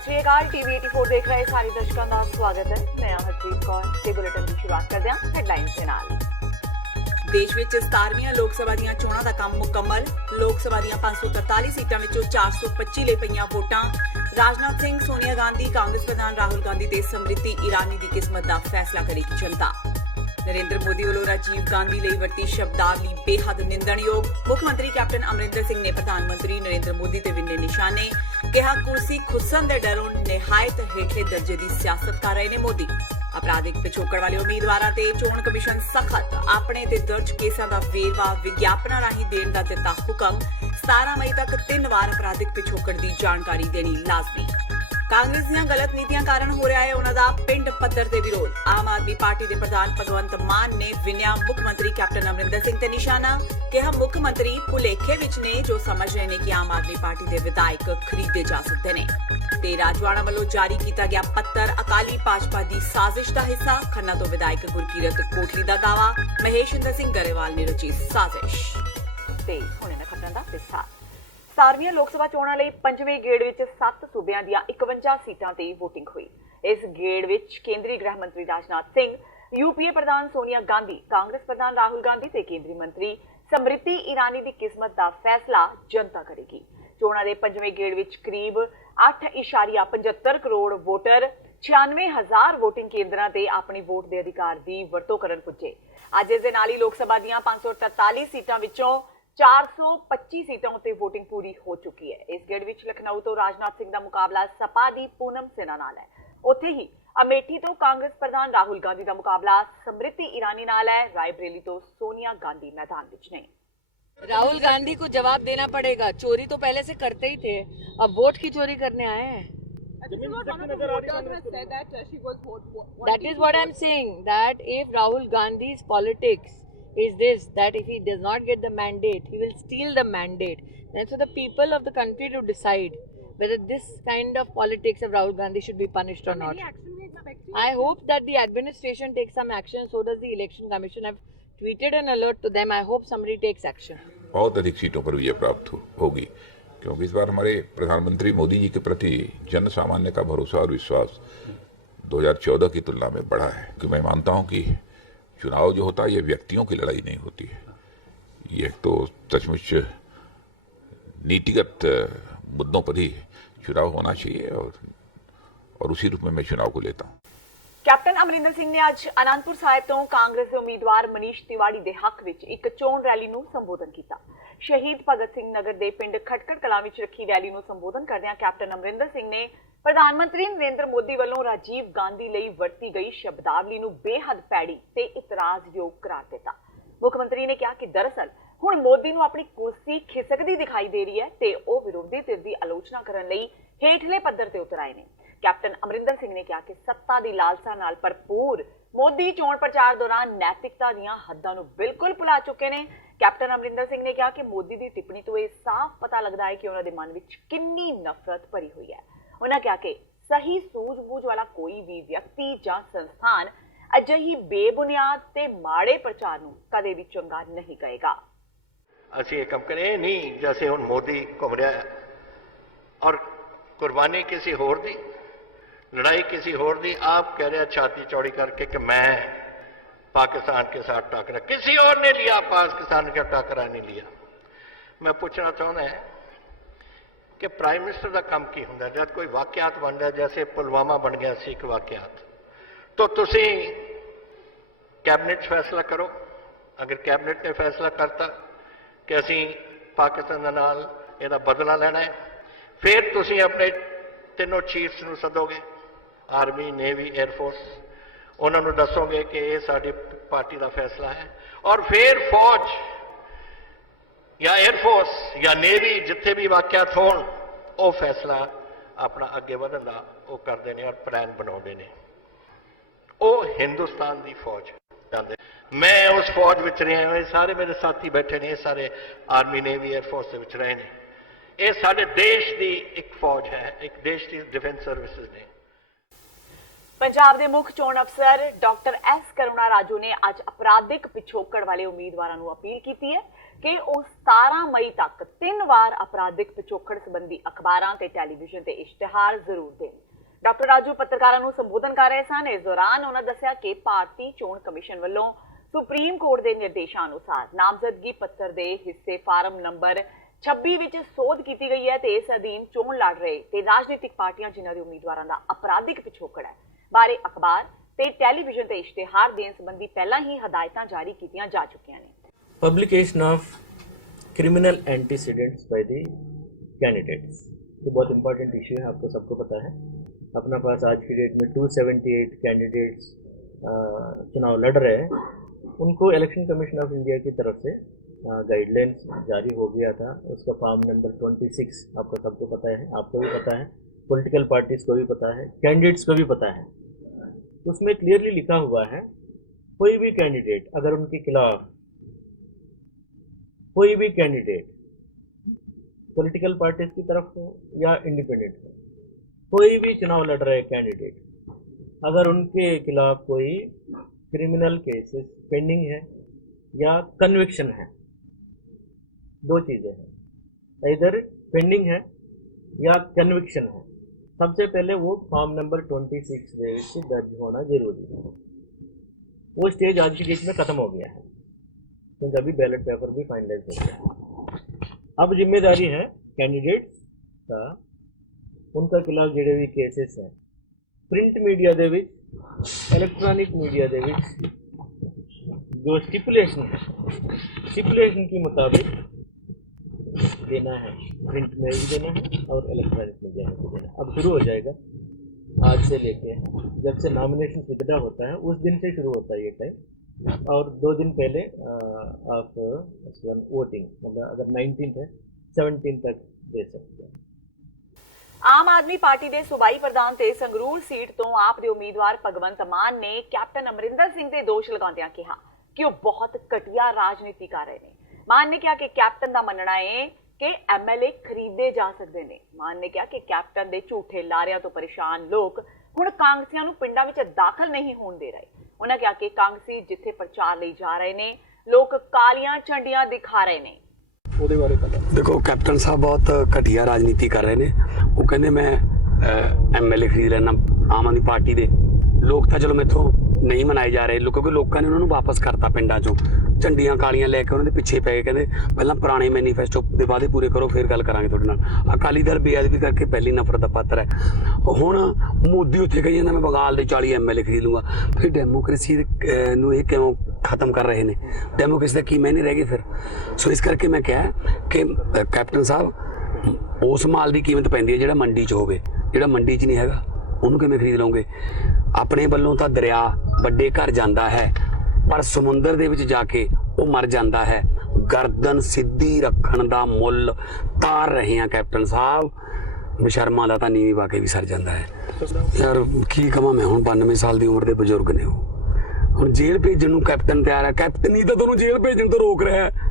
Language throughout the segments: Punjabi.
सत श्री अकाल। टीवी 84 देख रहे सारे दर्शकों का स्वागत है। मैं हरप्रीत कौर ते बुलेटिन की शुरुआत करते हैं हेडलाइंस के नाल। देश विच 17वीं लोक सभा ਦੀਆਂ ਚੋਣਾਂ ਦਾ ਕੰਮ ਮੁਕੰਮਲ। ਲੋਕ ਸਭਾ ਦੀਆਂ 543 ਸੀਟਾਂ ਵਿੱਚੋਂ 425 ਲਈ ਪਈਆਂ ਵੋਟਾਂ। ਰਾਜਨਾਥ ਸਿੰਘ, ਸੋਨੀਆ ਗਾਂਧੀ, ਕਾਂਗਰਸ ਪ੍ਰਧਾਨ ਰਾਹੁਲ ਗਾਂਧੀ ਤੇ ਸਮ੍ਰਿਤੀ ਈਰਾਨੀ ਦੀ ਕਿਸਮਤ ਦਾ ਫੈਸਲਾ ਕਰੇਗੀ ਜਨਤਾ। नरेंद्र मोदी वालों राजीव गांधी ਲਈ ਵਰਤੀ ਸ਼ਬਦਾਵਲੀ ਬੇਹੱਦ ਨਿੰਦਣਯੋਗ। ਮੁੱਖ ਮੰਤਰੀ ਕੈਪਟਨ ਅਮਰਿੰਦਰ ਸਿੰਘ ਨੇ ਪ੍ਰਧਾਨ ਮੰਤਰੀ ਨਰਿੰਦਰ ਮੋਦੀ ਤੇ ਵਿੰਨੇ ਨਿਸ਼ਾਨੇ। ਕਿਹਾ ਕੁਰਸੀ ਖੁੱਸਣ ਦੇ ਡਰੋਂ ਨਿਹਾਇਤ ਹੇਠਲੇ ਦਰਜੇ ਦੀ ਸਿਆਸਤ ਕਰ ਰਹੇ ਨੇ ਮੋਦੀ। ਅਪਰਾਧਿਕ ਪਿਛੋਕੜ ਵਾਲੇ ਉਮੀਦਵਾਰਾਂ ਤੇ ਚੋਣ ਕਮਿਸ਼ਨ ਸਖਤ। ਆਪਣੇ ਤੇ ਦਰਜ ਕੇਸਾਂ ਦਾ ਵੇਰਵਾ ਵਿਗਿਆਪਨਾਂ ਰਾਹੀਂ ਦੇਣ ਦਾ ਦਿੱਤਾ ਹੁਕਮ। 17 ਮਈ ਤੱਕ 3 ਵਾਰ ਅਪਰਾਧਿਕ ਪਿਛੋਕੜ ਦੀ ਜਾਣਕਾਰੀ ਦੇਣੀ ਲਾਜ਼ਮੀ। ਕਾਂਗਰਸ ਦੀਆਂ ਗਲਤ ਨੀਤੀਆਂ ਕਾਰਨ ਹੋ ਰਿਹਾ ਹੈ ਉਹਨਾਂ ਦਾ ਪਿੰਡ ਪੱਧਰ ਤੇ ਵਿਰੋਧ। ਆਮ ਆਦਮੀ ਪਾਰਟੀ ਦੇ ਪ੍ਰਧਾਨ ਭਗਵੰਤ ਮਾਨ ਨੇ ਵਿੰਨਿਆ ਮੁੱਖ ਮੰਤਰੀ ਕੈਪਟਨ ਅਮਰਿੰਦਰ ਸਿੰਘ ਤੇ ਨਿਸ਼ਾਨਾ। ਕਿਹਾ ਮੁੱਖ ਮੰਤਰੀ ਭੁਲੇਖੇ ਵਿੱਚ ਨੇ ਜੋ ਸਮਝ ਰਹੇ ਨੇ ਕਿ ਆਮ ਆਦਮੀ ਪਾਰਟੀ ਦੇ ਵਿਧਾਇਕ ਖਰੀਦੇ ਜਾ ਸਕਦੇ ਨੇ। ਤੇ ਰਾਜਵਾੜਾ ਵੱਲੋਂ ਜਾਰੀ ਕੀਤਾ ਗਿਆ ਪੱਤਰ ਅਕਾਲੀ ਭਾਜਪਾ ਦੀ ਸਾਜ਼ਿਸ਼ ਦਾ ਹਿੱਸਾ। ਖੰਨਾ ਤੋਂ ਵਿਧਾਇਕ ਗੁਰਕੀਰਤ ਕੋਟਲੀ ਦਾ ਦਾਵਾ। ਮਹੇਸ਼ਿੰਦਰ ਸਿੰਘ ਗਰੇਵਾਲ ਨੇ ਰਚੀ ਸਾਜ਼ਿਸ਼। ਤੇ ਹੁਣ ਇਹਨਾਂ ਖਬਰਾਂ ਦਾ ਵਿਸਥਾਰ। 17ਵੀਂ ਲੋਕ ਸਭਾ ਚੋਣਾਂ ਲਈ ਪੰਜਵੇਂ ਗੇੜ ਵਿੱਚ 7 ਸੂਬਿਆਂ ਦੀਆਂ 51 ਸੀਟਾਂ ਤੇ VOTING ਹੋਈ। ਇਸ ਗੇੜ ਵਿੱਚ ਕੇਂਦਰੀ ਗ੍ਰਹਿ ਮੰਤਰੀ ਰਾਜਨਾਥ ਸਿੰਘ, UPA ਪ੍ਰਧਾਨ ਸੋਨੀਆ ਗਾਂਧੀ, ਕਾਂਗਰਸ ਪ੍ਰਧਾਨ ਰਾਹੁਲ ਗਾਂਧੀ ਤੇ ਕੇਂਦਰੀ ਮੰਤਰੀ ਸਮ੍ਰਿਤੀ ਈਰਾਨੀ ਦੀ ਕਿਸਮਤ ਦਾ ਫੈਸਲਾ ਜਨਤਾ ਕਰੇਗੀ। ਚੋਣਾਂ ਦੇ ਪੰਜਵੇਂ ਗੇੜ ਵਿੱਚ ਕਰੀਬ 8.75 ਕਰੋੜ ਵੋਟਰ 96,000 VOTING ਕੇਂਦਰਾਂ ਤੇ ਆਪਣੀ ਵੋਟ ਦੇ ਅਧਿਕਾਰ ਦੀ ਵਰਤੋਂ ਕਰਨ ਪੁੱਜੇ। ਅੱਜ ਇਸ ਦੇ ਨਾਲ ਹੀ ਲੋਕ ਸਭਾ ਦੀਆਂ 543 ਸੀਟਾਂ ਵਿੱਚੋਂ 425 ਸੀਟਾਂ ਉੱਤੇ VOTING ਪੂਰੀ ਹੋ ਚੁੱਕੀ ਹੈ। ਇਸ ਗੇੜ ਵਿੱਚ ਲਖਨਊ ਤੋਂ ਰਾਜਨਾਥ ਸਿੰਘ ਦਾ ਮੁਕਾਬਲਾ ਸਪਾ ਦੀ ਪੂਨਮ ਸੈਨਾ ਨਾਲ ਹੈ। ਉੱਥੇ ਹੀ ਅਮੇਠੀ ਤੋਂ ਕਾਂਗਰਸ ਪ੍ਰਧਾਨ ਰਾਹੁਲ ਗਾਂਧੀ ਦਾ ਮੁਕਾਬਲਾ ਸਮ੍ਰਿਤੀ ਈਰਾਨੀ ਨਾਲ ਹੈ। ਰਾयबरेली ਤੋਂ सोनिया गांधी मैदान में नहीं। राहुल गांधी को जवाब देना पड़ेगा। चोरी तो पहले से करते ही थे, अब वोट की चोरी करने आए हैं। That is what I'm saying, that if Rahul Gandhi's politics is this, that if he does not get the mandate, he will steal the mandate. That's for the people of the country to decide whether this kind of politics of Rahul Gandhi should be punished or not. I hope that the administration takes some action. So does the election commission. I've tweeted an alert to them. I hope somebody takes action. बहुत अधिक सीटों पर विजय प्राप्त होगी, क्योंकि इस बार हमारे प्रधानमंत्री मोदी जी के प्रति जन सामान्य का भरोसा और विश्वास 2014 की तुलना में बढ़ा है। कि मैं मानता हूं कि चुनाव जो होता है ये व्यक्तियों की लड़ाई नहीं होती है, ये तो सचमुच नीतिगत मुद्दों पर ही चुनाव होना चाहिए और उसी रूप में मैं चुनाव को लेता हूँ। ਕੈਪਟਨ ਅਮਰਿੰਦਰ ਸਿੰਘ ਨੇ ਅੱਜ ਅਨੰਦਪੁਰ ਸਾਹਿਬ ਤੋਂ ਕਾਂਗਰਸ ਦੇ ਉਮੀਦਵਾਰ ਮਨੀਸ਼ ਤਿਵਾੜੀ ਦੇ ਹੱਕ ਵਿੱਚ ਇੱਕ ਚੋਣ ਰੈਲੀ ਨੂੰ ਸੰਬੋਧਨ ਕੀਤਾ। ਸ਼ਹੀਦ ਭਗਤ ਸਿੰਘ ਨਗਰ ਦੇ ਪਿੰਡ ਖਟਕੜ ਕਲਾਂ ਵਿੱਚ ਰੱਖੀ ਰੈਲੀ ਨੂੰ ਸੰਬੋਧਨ ਕਰਦਿਆਂ ਕੈਪਟਨ ਅਮਰਿੰਦਰ ਸਿੰਘ ਨੇ ਪ੍ਰਧਾਨ ਮੰਤਰੀ ਨਰਿੰਦਰ ਮੋਦੀ ਵੱਲੋਂ ਰਾਜੀਵ ਗਾਂਧੀ ਲਈ ਵਰਤੀ ਗਈ ਸ਼ਬਦਾਵਲੀ ਨੂੰ ਬੇਹੱਦ ਭੈੜੀ ਤੇ ਇਤਰਾਜ਼ਯੋਗ ਕਰਾਰ ਦਿੱਤਾ। ਮੁੱਖ ਮੰਤਰੀ ਨੇ ਕਿਹਾ ਕਿ ਦਰਅਸਲ ਹੁਣ ਮੋਦੀ ਨੂੰ ਆਪਣੀ ਕੁਰਸੀ ਖਿਸਕਦੀ ਦਿਖਾਈ ਦੇ ਰਹੀ ਹੈ ਤੇ ਉਹ ਵਿਰੋਧੀ ਧਿਰ ਦੀ ਆਲੋਚਨਾ ਕਰਨ ਲਈ ਹੇਠਲੇ ਪੱਧਰ ਤੇ ਉਤਰ ਆਏ ਨੇ। ਕੈਪਟਨ ਅਮਰਿੰਦਰ ਸਿੰਘ ਨੇ ਕਿਹਾ ਕਿ ਸੱਤਾ ਦੀ ਲਾਲਸਾ ਨਾਲ ਭਰਪੂਰ ਮੋਦੀ ਚੋਣ ਪ੍ਰਚਾਰ ਦੌਰਾਨ ਨੈਤਿਕਤਾ ਦੀਆਂ ਹੱਦਾਂ ਨੂੰ ਬਿਲਕੁਲ ਭੁਲਾ ਚੁੱਕੇ ਨੇ। ਕੈਪਟਨ ਅਮਰਿੰਦਰ ਸਿੰਘ ਨੇ ਕਿਹਾ ਕਿ ਮੋਦੀ ਦੀ ਟਿੱਪਣੀ ਤੋਂ ਇਹ ਸਾਫ਼ ਪਤਾ ਲੱਗਦਾ ਹੈ ਕਿ ਉਹਨਾਂ ਦੇ ਮਨ ਵਿੱਚ ਕਿੰਨੀ ਨਫ਼ਰਤ ਭਰੀ ਹੋਈ ਹੈ। ਉਹਨਾਂ ਕਿਹਾ ਕਿ ਸਹੀ ਸੂਝ-ਬੂਝ ਵਾਲਾ ਕੋਈ ਵੀ ਵਿਅਕਤੀ ਜਾਂ ਸੰਸਥਾਨ ਅਜਿਹੀ ਬੇਬੁਨਿਆਦ ਤੇ ਮਾੜੇ ਪ੍ਰਚਾਰ ਨੂੰ ਕਦੇ ਵੀ ਚੰਗਾ ਨਹੀਂ ਕਹੇਗਾ। ਅਸੀਂ ਇਹ ਕੰਮ ਕਰੇ ਨਹੀਂ ਜੈਸੇ ਹੁਣ ਮੋਦੀ ਘੁੰਮ ਰਿਹਾ ਹੈ ਔਰ ਕੁਰਬਾਨੀ ਕਿਸੇ ਹੋਰ ਦੀ, लड़ाई किसी और दी। आप कह रहे हैं छाती चौड़ी करके कि मैं पाकिस्तान के साथ टाकरा, किसी और ने लिया, पाकिस्तान का टाकरा नहीं लिया। मैं पूछना चाहता है कि प्राइम मिनिस्टर का काम की होंगे जब कोई वाकयात बन रहा जैसे पुलवामा बन गया सिख वाकयात, तो तुसी कैबिनेट फैसला करो। अगर कैबिनेट ने फैसला करता कि असी पाकिस्तान के नाल इहदा बदला लेना है, फिर तुसी अपने तीनों चीफ्स नूं सदोगे, आर्मी, नेवी, एयरफोर्स, उन्होंने दसोगे कि ये साडी पार्टी का फैसला है, और फिर फौज या एयरफोर्स या नेवी जिथे भी वाकयात होण वो फैसला अपना अगे वधन दा वो करते हैं और प्लान बनाते हैं। वो हिंदुस्तान की फौज जाते, मैं उस फौज में रहा हूँ, सारे मेरे साथी बैठे ने, सारे आर्मी, नेवी, एयरफोर्स के रहे हैं। ये साडे देश की एक फौज है, एक देश की डिफेंस सर्विसेज ने। ਪੰਜਾਬ ਦੇ ਮੁੱਖ ਚੋਣ ਅਫਸਰ ਡਾਕਟਰ ਐਸ ਕਰੁਣਾ ਰਾਜੂ ਨੇ ਅੱਜ ਅਪਰਾਧਿਕ ਪਿਛੋਕੜ ਵਾਲੇ ਉਮੀਦਵਾਰਾਂ ਨੂੰ ਅਪੀਲ ਕੀਤੀ ਹੈ ਕਿ ਉਹ 17 ਮਈ ਤੱਕ 3 ਵਾਰ ਅਪਰਾਧਿਕ ਪਿਛੋਕੜ ਸੰਬੰਧੀ ਅਖਬਾਰਾਂ ਤੇ ਟੈਲੀਵਿਜ਼ਨ ਤੇ ਇਸ਼ਤਿਹਾਰ ਜ਼ਰੂਰ ਦੇਣ। ਡਾਕਟਰ ਰਾਜੂ ਪੱਤਰਕਾਰਾਂ ਨੂੰ ਸੰਬੋਧਨ ਕਰ ਰਹੇ ਸਨ। ਇਸ ਦੌਰਾਨ ਉਹਨਾਂ ਦੱਸਿਆ ਕਿ ਭਾਰਤੀ ਚੋਣ ਕਮਿਸ਼ਨ ਵੱਲੋਂ ਸੁਪਰੀਮ ਕੋਰਟ ਦੇ ਨਿਰਦੇਸ਼ਾਂ ਅਨੁਸਾਰ ਨਾਮਜ਼ਦਗੀ ਪੱਤਰ ਦੇ ਹਿੱਸੇ ਫਾਰਮ ਨੰਬਰ 26 ਵਿੱਚ ਸੋਧ ਕੀਤੀ ਗਈ ਹੈ ਤੇ ਇਸ ਅਧੀਨ ਚੋਣ ਲੜ ਰਹੇ ਤੇ ਰਾਜਨੀਤਿਕ ਪਾਰਟੀਆਂ ਜਿਨ੍ਹਾਂ ਦੇ ਉਮੀਦਵਾਰਾਂ ਦਾ ਅਪਰਾਧਿਕ ਪਿਛੋਕੜ ਹੈ ਬਾਰੇ ਅਖਬਾਰ ਤੇ ਟੈਲੀਵਿਜ਼ਨ ਤੇ ਇਸ਼ਤਿਹਾਰ ਦੇਣ ਸੰਬੰਧੀ ਪਹਿਲਾਂ ਹੀ ਹਦਾਇਤਾਂ ਜਾਰੀ ਕੀਤੀਆਂ ਜਾ ਚੁੱਕੀਆਂ ਨੇ। Publication of criminal antecedents by the candidates ये बहुत इंपॉर्टेंट इशू है, आपको सबको पता है। अपना पास आज की डेट में 278 कैंडिडेट्स चुनाव लड़ रहे हैं। उनको इलेक्शन कमीशन ऑफ इंडिया की तरफ से गाइडलाइंस जारी हो गया था। उसका फॉर्म नंबर 26 आपको सबको पता है, आपको भी पता है, पॉलिटिकल पार्टीज को भी पता है, कैंडिडेट्स को भी पता है। उसमें क्लियरली लिखा हुआ है कोई भी कैंडिडेट अगर उनके खिलाफ कोई भी कैंडिडेट पॉलिटिकल पार्टीज की तरफ हो या इंडिपेंडेंट हो, कोई भी चुनाव लड़ रहे कैंडिडेट अगर उनके खिलाफ कोई क्रिमिनल केसेस पेंडिंग है या कन्विक्शन है, दो चीज़ें हैं, इधर पेंडिंग है या कन्विक्शन है, सबसे पहले वो फॉर्म नंबर 26 से दर्ज होना जरूरी है। वो स्टेज आज की डेट में ख़त्म हो गया है क्योंकि अभी बैलेट पेपर भी फाइनलाइज हो गया। अब जिम्मेदारी है कैंडिडेट्स का, उनका खिलाफ ਜਿਹੜੇ भी केसेस हैं प्रिंट मीडिया ਦੇ ਵਿੱਚ, इलेक्ट्रॉनिक मीडिया ਦੇ ਵਿੱਚ जो स्टिपुलेशन है, स्टिपुलेशन के मुताबिक देना है, प्रिंट में भी देना है और इलेक्ट्रॉनिक मीडिया में भी देना है। अब शुरू हो जाएगा आज से लेके, जब से नॉमिनेशन विड्रॉ होता है उस दिन से शुरू होता है ये टाइम, और 2 दिन पहले आप वोटिंग मतलब अगर 19 है 17 तक दे सकते हैं। ਆਮ ਆਦਮੀ ਪਾਰਟੀ ਦੇ ਸੂਬਾਈ ਪ੍ਰਧਾਨ ਤੇ ਸੰਗਰੂਰ ਸੀਟ ਤੋਂ ਆਪ ਦੇ ਉਮੀਦਵਾਰ ਭਗਵੰਤ ਮਾਨ ਨੇ ਕੈਪਟਨ ਅਮਰਿੰਦਰ ਸਿੰਘ ਦੇ ਦੋਸ਼ ਲਗਾਉਂਦਿਆਂ ਕਿਹਾ ਕਿ ਉਹ ਬਹੁਤ ਘਟੀਆ ਰਾਜਨੀਤੀ ਕਰ ਰਹੇ ਨੇ। ਮਾਨ ਨੇ ਕਿਹਾ ਕਿ ਕੈਪਟਨ ਦਾ ਮੰਨਣਾ ਹੈ ਕਿ ਐਮਐਲਏ ਖਰੀਦੇ ਜਾ ਸਕਦੇ ਨੇ। ਮਾਨ ਨੇ ਕਿਹਾ ਕਿ ਕੈਪਟਨ ਦੇ ਝੂਠੇ ਲਾਰਿਆਂ ਤੋਂ ਪਰੇਸ਼ਾਨ ਲੋਕ ਹੁਣ ਕਾਂਗਰਸੀਆਂ ਨੂੰ ਪਿੰਡਾਂ ਵਿੱਚ ਦਾਖਲ ਨਹੀਂ ਹੋਣ ਦੇ ਰਹੇ। ਉਹਨਾਂ ਕਿਹਾ ਕਿ ਕਾਂਗਰਸੀ ਜਿੱਥੇ ਪ੍ਰਚਾਰ ਲਈ ਜਾ ਰਹੇ ਨੇ, ਲੋਕ ਕਾਲੀਆਂ ਝੰਡੀਆਂ ਦਿਖਾ ਰਹੇ ਨੇ। ਉਹਦੇ ਬਾਰੇ ਪਤਾ देखो कैप्टन साहब बहुत घटिया राजनीति कर रहे हैं। वो कहते मैं एमएलए खरीद लेना आम आदमी पार्टी दे लोग तो चलो मेथों नहीं मनाए जा रहे क्योंकि लोगों ने उन्होंने वापस करता पिंडों चों, झंडियां कालियां लैके उन्होंने पिछे पै गए। कहते पहला पुराने मैनीफेस्टो के वादे पूरे करो फिर गल करांगे तुहाडे नाल। अकाली दल बेअदबी करके पहली नफरत दा पात्र है। हुण मोदी उत्थे कही जांदा मैं बंगाल दे 40 एमएलए खरीद लूँगा, फिर डेमोक्रेसी नूं इह किउं खत्म कर रहे हैं? डेमोक्रेसी दा की मैंने रह गए फिर? सो इस करके मैं कहा कि कैप्टन साहब उस माल की कीमत पैंदी है जिहड़ा मंडी च होवे, जिहड़ा मंडी च नहीं हैगा ਉਹਨੂੰ ਕਿਵੇਂ ਖਰੀਦ ਲਓਗੇ? ਆਪਣੇ ਵੱਲੋਂ ਤਾਂ ਦਰਿਆ ਵੱਡੇ ਘਰ ਜਾਂਦਾ ਹੈ ਪਰ ਸਮੁੰਦਰ ਦੇ ਵਿੱਚ ਜਾ ਕੇ ਉਹ ਮਰ ਜਾਂਦਾ ਹੈ। ਗਰਦਨ ਸਿੱਧੀ ਰੱਖਣ ਦਾ ਮੁੱਲ ਤਾਰ ਰਹੇ ਆ ਕੈਪਟਨ ਸਾਹਿਬ। ਬਸ਼ਰਮਾਂ ਦਾ ਤਾਂ ਨੀਵੀਂ ਪਾ ਕੇ ਵੀ ਸਰ ਜਾਂਦਾ ਹੈ। ਯਾਰ ਕੀ ਕਹਾਂ ਮੈਂ, ਹੁਣ 92 ਸਾਲ ਦੀ ਉਮਰ ਦੇ ਬਜ਼ੁਰਗ ਨੇ ਉਹ। ਹੁਣ ਜੇਲ੍ਹ ਭੇਜਣ ਨੂੰ ਕੈਪਟਨ ਤਿਆਰ ਹੈ। ਕੈਪਟਨ ਹੀ ਤਾਂ ਤੁਹਾਨੂੰ ਜੇਲ੍ਹ ਭੇਜਣ ਤੋਂ ਰੋਕ ਰਿਹਾ ਹੈ।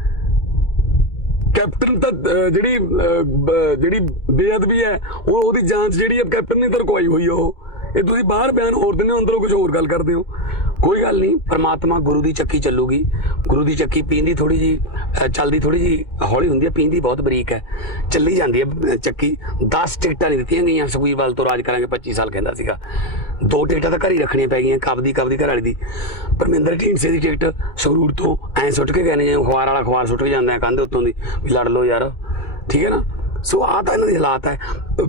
ਕੈਪਟਨ ਤਾਂ ਜਿਹੜੀ ਬੇਅਦਬੀ ਹੈ ਉਹਦੀ ਜਾਂਚ ਜਿਹੜੀ ਹੈ ਕੈਪਟਨ ਨੇ ਤਾਂ ਰੁਕਵਾਈ ਹੋਈ ਹੈ। ਉਹ ਇਹ ਤੁਸੀਂ ਬਾਹਰ ਬਿਆਨ ਹੋਰ ਦਿੰਦੇ ਹੋ, ਅੰਦਰੋਂ ਕੁਝ ਹੋਰ ਗੱਲ ਕਰਦੇ ਹੋ। ਕੋਈ ਗੱਲ ਨਹੀਂ, ਪਰਮਾਤਮਾ ਗੁਰੂ ਦੀ ਚੱਕੀ ਚੱਲੂਗੀ। ਗੁਰੂ ਦੀ ਚੱਕੀ ਪੀਂਦੀ ਥੋੜੀ ਜੀ ਚੱਲਦੀ ਥੋੜੀ ਜੀ ਹੌਲੀ ਹੁੰਦੀ ਹੈ, ਪੀਂਦੀ ਬਹੁਤ ਬਰੀਕ ਹੈ, ਚੱਲੀ ਜਾਂਦੀ ਹੈ ਚੱਕੀ। 10 ਟਿਕਟਾਂ ਨਹੀਂ ਦਿੱਤੀਆਂ ਗਈਆਂ। ਸੁਖਬੀਰ ਤੋਂ ਰਾਜ ਕਰਾਂਗੇ 25 ਸਾਲ ਕਹਿੰਦਾ ਸੀਗਾ, 2 ਟਿਕਟਾਂ ਤਾਂ ਘਰ ਹੀ ਰੱਖਣੀਆਂ ਪੈ ਗਈਆਂ। ਕਬਦੀ ਘਰ ਵਾਲੀ ਦੀ, ਪਰਮਿੰਦਰ ਢੀਂਡਸੇ ਦੀ ਟਿਕਟ ਸੰਗਰੂਰ ਤੋਂ ਐਂ ਸੁੱਟ ਕੇ ਗਏ ਨੇ ਜਿਵੇਂ ਅਖਬਾਰ ਵਾਲਾ ਅਖਬਾਰ ਸੁੱਟ ਕੇ ਜਾਂਦਾ ਕੰਧ ਉੱਤੋਂ ਦੀ ਵੀ ਲੜ ਲਓ ਯਾਰ, ਠੀਕ ਹੈ ਨਾ। ਸੋ ਆਹ ਤਾਂ ਇਹਨਾਂ ਦੇ ਹਾਲਾਤ ਹੈ।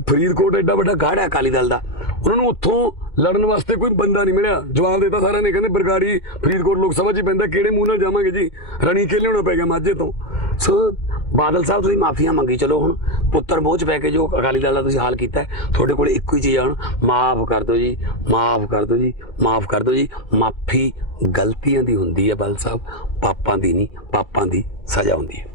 ਫਰੀਦਕੋਟ ਐਡਾ ਵੱਡਾ ਗਾੜ ਹੈ ਅਕਾਲੀ ਦਲ ਦਾ, ਉਹਨਾਂ ਨੂੰ ਉੱਥੋਂ ਲੜਨ ਵਾਸਤੇ ਕੋਈ ਬੰਦਾ ਨਹੀਂ ਮਿਲਿਆ। ਜਵਾਬ ਦਿੱਤਾ ਸਾਰਿਆਂ ਨੇ, ਕਹਿੰਦੇ ਬਰਗਾੜੀ ਫਰੀਦਕੋਟ ਲੋਕ ਸਭਾ 'ਚ ਹੀ ਪੈਂਦਾ, ਕਿਹੜੇ ਮੂੰਹ ਨਾਲ ਜਾਵਾਂਗੇ ਜੀ, ਰਣੀ ਕੇ ਲਿਆਉਣਾ ਪੈ ਗਿਆ ਮਾਝੇ ਤੋਂ। ਸੋ ਬਾਦਲ ਸਾਹਿਬ ਤੁਸੀਂ ਮਾਫੀਆਂ ਮੰਗੀ ਚਲੋ, ਹੁਣ ਪੁੱਤਰ ਮੋਹ 'ਚ ਪੈ ਕੇ ਜੋ ਅਕਾਲੀ ਦਲ ਦਾ ਤੁਸੀਂ ਹਾਲ ਕੀਤਾ ਤੁਹਾਡੇ ਕੋਲ ਇੱਕੋ ਹੀ ਚੀਜ਼ ਆ, ਹੁਣ ਮਾਫ ਕਰ ਦਿਓ ਜੀ, ਮਾਫ ਕਰ ਦਿਓ ਜੀ, ਮਾਫ ਕਰ ਦਿਓ ਜੀ। ਮਾਫੀ ਗਲਤੀਆਂ ਦੀ ਹੁੰਦੀ ਹੈ ਬਾਦਲ ਸਾਹਿਬ, ਪਾਪਾਂ ਦੀ ਨਹੀਂ। ਪਾਪਾਂ ਦੀ ਸਜ਼ਾ ਹੁੰਦੀ ਹੈ।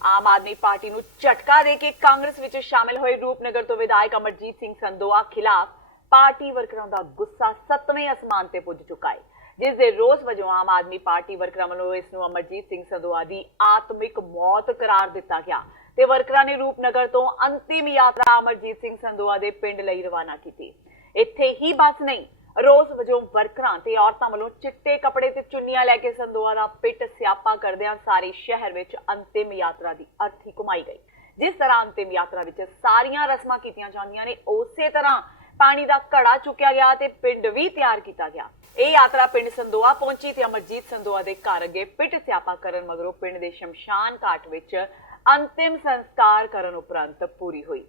ਆਮ ਆਦਮੀ ਪਾਰਟੀ ਨੂੰ ਝਟਕਾ ਦੇ ਕੇ ਕਾਂਗਰਸ ਵਿੱਚ ਸ਼ਾਮਿਲ ਹੋਏ ਰੂਪਨਗਰ ਤੋਂ ਵਿਧਾਇਕ ਅਮਰਜੀਤ ਸਿੰਘ ਸੰਦੋਆ ਖਿਲਾਫ ਪਾਰਟੀ ਵਰਕਰਾਂ ਦਾ ਗੁੱਸਾ 7ਵੇਂ ਅਸਮਾਨ ਤੇ ਪੁੱਜ ਚੁੱਕਾ ਹੈ, ਜਿਸ ਦੇ ਰੋਸ ਵਜੋਂ ਆਮ ਆਦਮੀ ਪਾਰਟੀ ਵਰਕਰਾਂ ਵੱਲੋਂ ਇਸ ਨੂੰ ਅਮਰਜੀਤ ਸਿੰਘ ਸੰਦੋਆ ਦੀ ਆਤਮਿਕ ਮੌਤ ਕਰਾਰ ਦਿੱਤਾ ਗਿਆ ਤੇ ਵਰਕਰਾਂ ਨੇ ਰੂਪਨਗਰ ਤੋਂ ਅੰਤਿਮ ਯਾਤਰਾ ਅਮਰਜੀਤ ਸਿੰਘ ਸੰਦੋਆ ਦੇ ਪਿੰਡ ਲਈ ਰਵਾਨਾ ਕੀਤੀ। ਇੱਥੇ ਹੀ ਬਸ ਨਹੀਂ, ਰੋਸ ਵਜੋਂ ਵਰਕਰਾਂ ਤੇ ਔਰਤਾਂ ਵੱਲੋਂ ਚਿੱਟੇ ਕੱਪੜੇ ਤੇ ਚੁੰਨੀਆਂ ਲੈ ਕੇ ਸੰਦੋਆ ਦਾ ਪਿੱਟ ਸਿਆਪਾ ਕਰਦਿਆਂ ਸਾਰੇ ਸ਼ਹਿਰ ਵਿੱਚ ਅੰਤਿਮ ਯਾਤਰਾ ਦੀ ਅਰਥੀ ਘੁਮਾਈ ਗਈ। ਜਿਸ ਤਰ੍ਹਾਂ ਅੰਤਿਮ ਯਾਤਰਾ ਵਿੱਚ ਸਾਰੀਆਂ ਰਸਮਾਂ ਕੀਤੀਆਂ ਜਾਂਦੀਆਂ ਨੇ, ਉਸੇ ਤਰ੍ਹਾਂ ਪਾਣੀ ਦਾ ਘੜਾ ਚੁੱਕਿਆ ਗਿਆ ਤੇ ਪਿੰਡ ਵੀ ਤਿਆਰ ਕੀਤਾ ਗਿਆ। ਇਹ ਯਾਤਰਾ ਪਿੰਡ ਸੰਦੋਆ ਪਹੁੰਚੀ ਤੇ ਅਮਰਜੀਤ ਸੰਦੋਆ ਦੇ ਘਰ ਅੱਗੇ ਪਿੱਟ ਸਿਆਪਾ ਕਰਨ ਮਗਰੋਂ ਪਿੰਡ ਦੇ ਸ਼ਮਸ਼ਾਨ ਘਾਟ ਵਿੱਚ ਅੰਤਿਮ ਸੰਸਕਾਰ ਕਰਨ ਉਪਰੰਤ ਪੂਰੀ ਹੋਈ।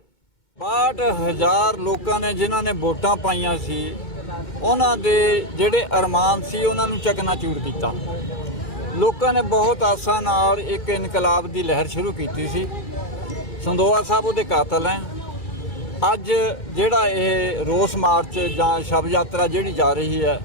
62,000 ਲੋਕਾਂ ਨੇ ਜਿਨ੍ਹਾਂ ਨੇ ਵੋਟਾਂ ਪਾਈਆਂ ਸੀ, ਉਹਨਾਂ ਦੇ ਜਿਹੜੇ ਅਰਮਾਨ ਸੀ ਉਹਨਾਂ ਨੂੰ ਚਕਨਾਚੂਰ ਕੀਤਾ। ਲੋਕਾਂ ਨੇ ਬਹੁਤ ਆਸਾਂ ਨਾਲ ਇੱਕ ਇਨਕਲਾਬ ਦੀ ਲਹਿਰ ਸ਼ੁਰੂ ਕੀਤੀ ਸੀ। ਸੰਦੋਆ ਸਾਹਿਬ ਉਹਦੇ ਕਾਤਲ ਹੈ। ਅੱਜ ਜਿਹੜਾ ਇਹ ਰੋਸ ਮਾਰਚ ਜਾਂ ਸ਼ਬ ਯਾਤਰਾ ਜਿਹੜੀ ਜਾ ਰਹੀ ਹੈ,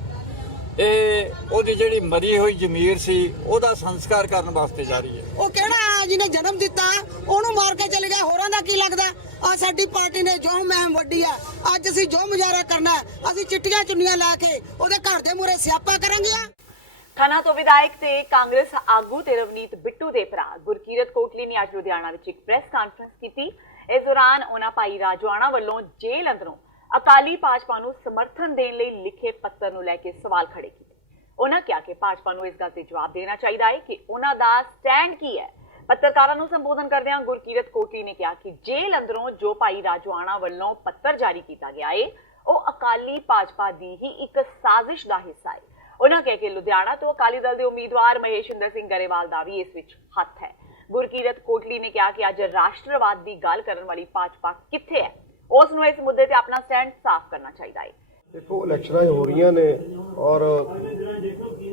ਇਹ ਉਹਦੀ ਜਿਹੜੀ ਮਰੀ ਹੋਈ ਜ਼ਮੀਰ ਸੀ ਉਹਦਾ ਸੰਸਕਾਰ ਕਰਨ ਵਾਸਤੇ ਜਾ ਰਹੀ ਹੈ। ਉਹ ਕਿਹੜਾ ਜਿਹਨੇ ਜਨਮ ਦਿੱਤਾ ਉਹਨੂੰ ਮਾਰ ਕੇ ਚਲੇ ਗਿਆ, ਹੋਰਾਂ ਦਾ ਕੀ ਲੱਗਦਾ? ਆ ਸਾਡੀ ਪਾਰਟੀ ਨੇ ਜੋ ਮੁਹਿੰਮ ਵੱਡੀ ਆ, ਅੱਜ ਅਸੀਂ ਜੋ ਮੁਜ਼ਾਹਰਾ ਕਰਨਾ, ਅਸੀਂ ਚਿੱਟੀਆਂ ਚੁੰਨੀਆਂ ਲਾ ਕੇ ਉਹਦੇ ਘਰ ਦੇ ਮੂਹਰੇ ਸਿਆਪਾ ਕਰਾਂਗੇ। ਖੰਨਾ ਤੋਂ ਵਿਧਾਇਕ ਤੇ ਕਾਂਗਰਸ ਆਗੂ ਤੇ ਰਵਨੀਤ ਬਿੱਟੂ ਦੇ ਭਰਾ ਗੁਰਕੀਰਤ ਕੋਟਲੀ ਨੇ ਅੱਜ ਲੁਧਿਆਣਾ ਵਿੱਚ ਇੱਕ ਪ੍ਰੈਸ ਕਾਨਫਰੰਸ ਕੀਤੀ। ਇਸ ਦੌਰਾਨ ਉਹਨਾਂ ਭਾਈ ਰਾਜਵਾਣਾ ਵੱਲੋਂ ਜੇਲ੍ਹ ਅੰਦਰੋਂ ਅਕਾਲੀ ਭਾਜਪਾ ਨੂੰ ਸਮਰਥਨ ਦੇਣ ਲਈ ਲਿਖੇ ਪੱਤਰ ਨੂੰ ਲੈ ਕੇ ਸਵਾਲ ਖੜੇ ਕੀਤੇ। ਉਹਨਾਂ ਕਿਹਾ ਕਿ ਭਾਜਪਾ ਨੂੰ ਇਸ ਗੱਲ ਤੇ ਜਵਾਬ ਦੇਣਾ ਚਾਹੀਦਾ ਹੈ ਕਿ ਉਹਨਾਂ ਦਾ ਸਟੈਂਡ ਕੀ ਹੈ। ਪੱਤਰਕਾਰਾਂ ਨੂੰ ਸੰਬੋਧਨ ਕਰਦਿਆਂ ਗੁਰਕੀਰਤ ਕੋਟਲੀ ਨੇ ਕਿਹਾ ਕਿ ਜੇਲ੍ਹ ਅੰਦਰੋਂ ਜੋ ਭਾਈ ਰਾਜਵਾਣਾ ਵੱਲੋਂ ਪੱਤਰ ਜਾਰੀ ਕੀਤਾ ਗਿਆ ਹੈ, ਉਹ ਅਕਾਲੀ ਭਾਜਪਾ ਦੀ ਹੀ ਇੱਕ ਸਾਜ਼ਿਸ਼ ਦਾ ਹਿੱਸਾ ਹੈ। ਉਹਨਾਂ ਕਿਹਾ ਕਿ ਲੁਧਿਆਣਾ ਤੋਂ ਅਕਾਲੀ ਦਲ ਦੇ ਉਮੀਦਵਾਰ ਮਹੇਸ਼ਿੰਦਰ ਸਿੰਘ ਗਰੇਵਾਲ ਦਾ ਵੀ ਇਸ ਵਿੱਚ ਹੱਥ ਹੈ। ਗੁਰਕੀਰਤ ਕੋਟਲੀ ਨੇ ਕਿਹਾ ਕਿ ਅੱਜ ਰਾਸ਼ਟਰਵਾਦ ਦੀ ਗੱਲ ਕਰਨ ਵਾਲੀ ਭਾਜਪਾ ਕਿੱਥੇ ਹੈ, ਉਸ ਨੂੰ ਇਸ ਮੁੱਦੇ ਤੇ ਆਪਣਾ ਸਟੈਂਡ ਸਾਫ਼ ਕਰਨਾ ਚਾਹੀਦਾ ਹੈ। ਦੇਖੋ, ਇਲੈਕਸ਼ਨਾਂ ਹੋ ਰਹੀਆਂ ਨੇ ਔਰ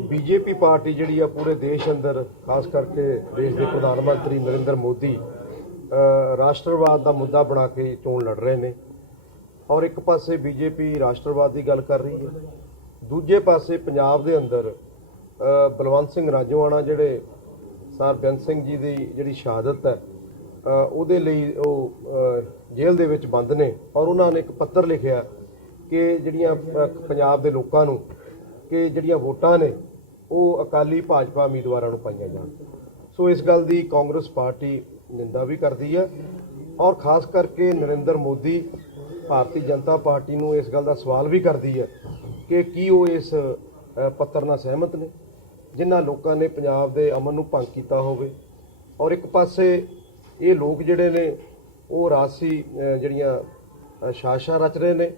ਬੀਜੇਪੀ ਪਾਰਟੀ ਜਿਹੜੀ ਆ ਪੂਰੇ ਦੇਸ਼ ਅੰਦਰ, ਖਾਸ ਕਰਕੇ ਦੇਸ਼ ਦੇ ਪ੍ਰਧਾਨ ਮੰਤਰੀ ਨਰਿੰਦਰ ਮੋਦੀ ਰਾਸ਼ਟਰਵਾਦ ਦਾ ਮੁੱਦਾ ਬਣਾ ਕੇ ਚੋਣ ਲੜ ਰਹੇ ਨੇ। ਔਰ ਇੱਕ ਪਾਸੇ ਬੀਜੇਪੀ ਰਾਸ਼ਟਰਵਾਦ ਦੀ ਗੱਲ ਕਰ ਰਹੀ ਹੈ, ਦੂਜੇ ਪਾਸੇ ਪੰਜਾਬ ਦੇ ਅੰਦਰ ਬਲਵੰਤ ਸਿੰਘ ਰਾਜੋਆਣਾ ਜਿਹੜੇ ਸਰ ਬੇਅੰਤ ਸਿੰਘ ਜੀ ਦੀ ਜਿਹੜੀ ਸ਼ਹਾਦਤ ਹੈ ਉਹਦੇ ਲਈ ਉਹ ਜੇਲ੍ਹ ਦੇ ਵਿੱਚ ਬੰਦ ਨੇ। ਔਰ ਉਹਨਾਂ ਨੇ ਇੱਕ ਪੱਤਰ ਲਿਖਿਆ ਕਿ ਜਿਹੜੀਆਂ ਪੰਜਾਬ ਦੇ ਲੋਕਾਂ ਨੂੰ ਕਿ ਜਿਹੜੀਆਂ ਵੋਟਾਂ ਨੇ ਉਹ ਅਕਾਲੀ ਭਾਜਪਾ ਉਮੀਦਵਾਰਾਂ ਨੂੰ ਪਾਈਆਂ ਜਾਣ। ਸੋ ਇਸ ਗੱਲ ਦੀ ਕਾਂਗਰਸ ਪਾਰਟੀ ਨਿੰਦਾ ਵੀ ਕਰਦੀ ਹੈ ਔਰ ਖਾਸ ਕਰਕੇ ਨਰਿੰਦਰ ਮੋਦੀ ਭਾਰਤੀ ਜਨਤਾ ਪਾਰਟੀ ਨੂੰ ਇਸ ਗੱਲ ਦਾ ਸਵਾਲ ਵੀ ਕਰਦੀ ਹੈ ਕਿ ਕੀ ਉਹ ਇਸ ਪੱਤਰ ਨਾਲ ਸਹਿਮਤ ਨੇ ਜਿਨ੍ਹਾਂ ਲੋਕਾਂ ਨੇ ਪੰਜਾਬ ਦੇ ਅਮਨ ਨੂੰ ਭੰਗ ਕੀਤਾ ਹੋਵੇ। ਔਰ ਇੱਕ ਪਾਸੇ ਇਹ ਲੋਕ ਜਿਹੜੇ ਨੇ ਉਹ ਰਾਜਸੀ ਜਿਹੜੀਆਂ ਸਾਜ਼ਿਸ਼ਾਂ ਰਚ ਰਹੇ ਨੇ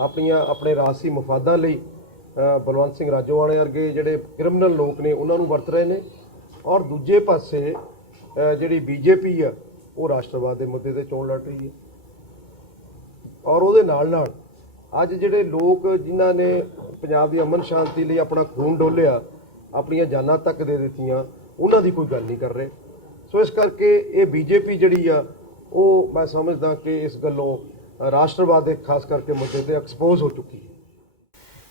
ਆਪਣੇ ਰਾਜਸੀ ਮਫਾਦਾਂ ਲਈ। ਬਲਵੰਤ ਸਿੰਘ ਰਾਜੋਆਣੇ ਵਰਗੇ ਜਿਹੜੇ ਕ੍ਰਿਮੀਨਲ ਲੋਕ ਨੇ ਉਹਨਾਂ ਨੂੰ ਵਰਤ ਰਹੇ ਨੇ। ਔਰ ਦੂਜੇ ਪਾਸੇ ਜਿਹੜੀ ਬੀਜੇਪੀ ਆ ਉਹ ਰਾਸ਼ਟਰਵਾਦ ਦੇ ਮੁੱਦੇ ਤੇ ਚੋਣ ਲੜ ਰਹੀ ਹੈ। ਔਰ ਉਹਦੇ ਨਾਲ ਨਾਲ ਅੱਜ ਜਿਹੜੇ ਲੋਕ ਜਿਨ੍ਹਾਂ ਨੇ ਪੰਜਾਬ ਦੀ ਅਮਨ ਸ਼ਾਂਤੀ ਲਈ ਆਪਣਾ ਖੂਨ ਡੋਲਿਆ, ਆਪਣੀਆਂ ਜਾਨਾਂ ਤੱਕ ਦੇ ਦਿੱਤੀਆਂ, ਉਹਨਾਂ ਦੀ ਕੋਈ ਗੱਲ ਨਹੀਂ ਕਰ ਰਹੇ। ਸੋ ਇਸ ਕਰਕੇ ਇਹ ਬੀਜੇਪੀ ਜਿਹੜੀ ਆ ਉਹ ਮੈਂ ਸਮਝਦਾ ਕਿ ਇਸ ਗੱਲੋਂ ਰਾਸ਼ਟਰਵਾਦ ਦੇ ਖਾਸ ਕਰਕੇ ਮੁੱਦੇ ਤੇ ਐਕਸਪੋਜ਼ ਹੋ ਚੁੱਕੀ ਹੈ।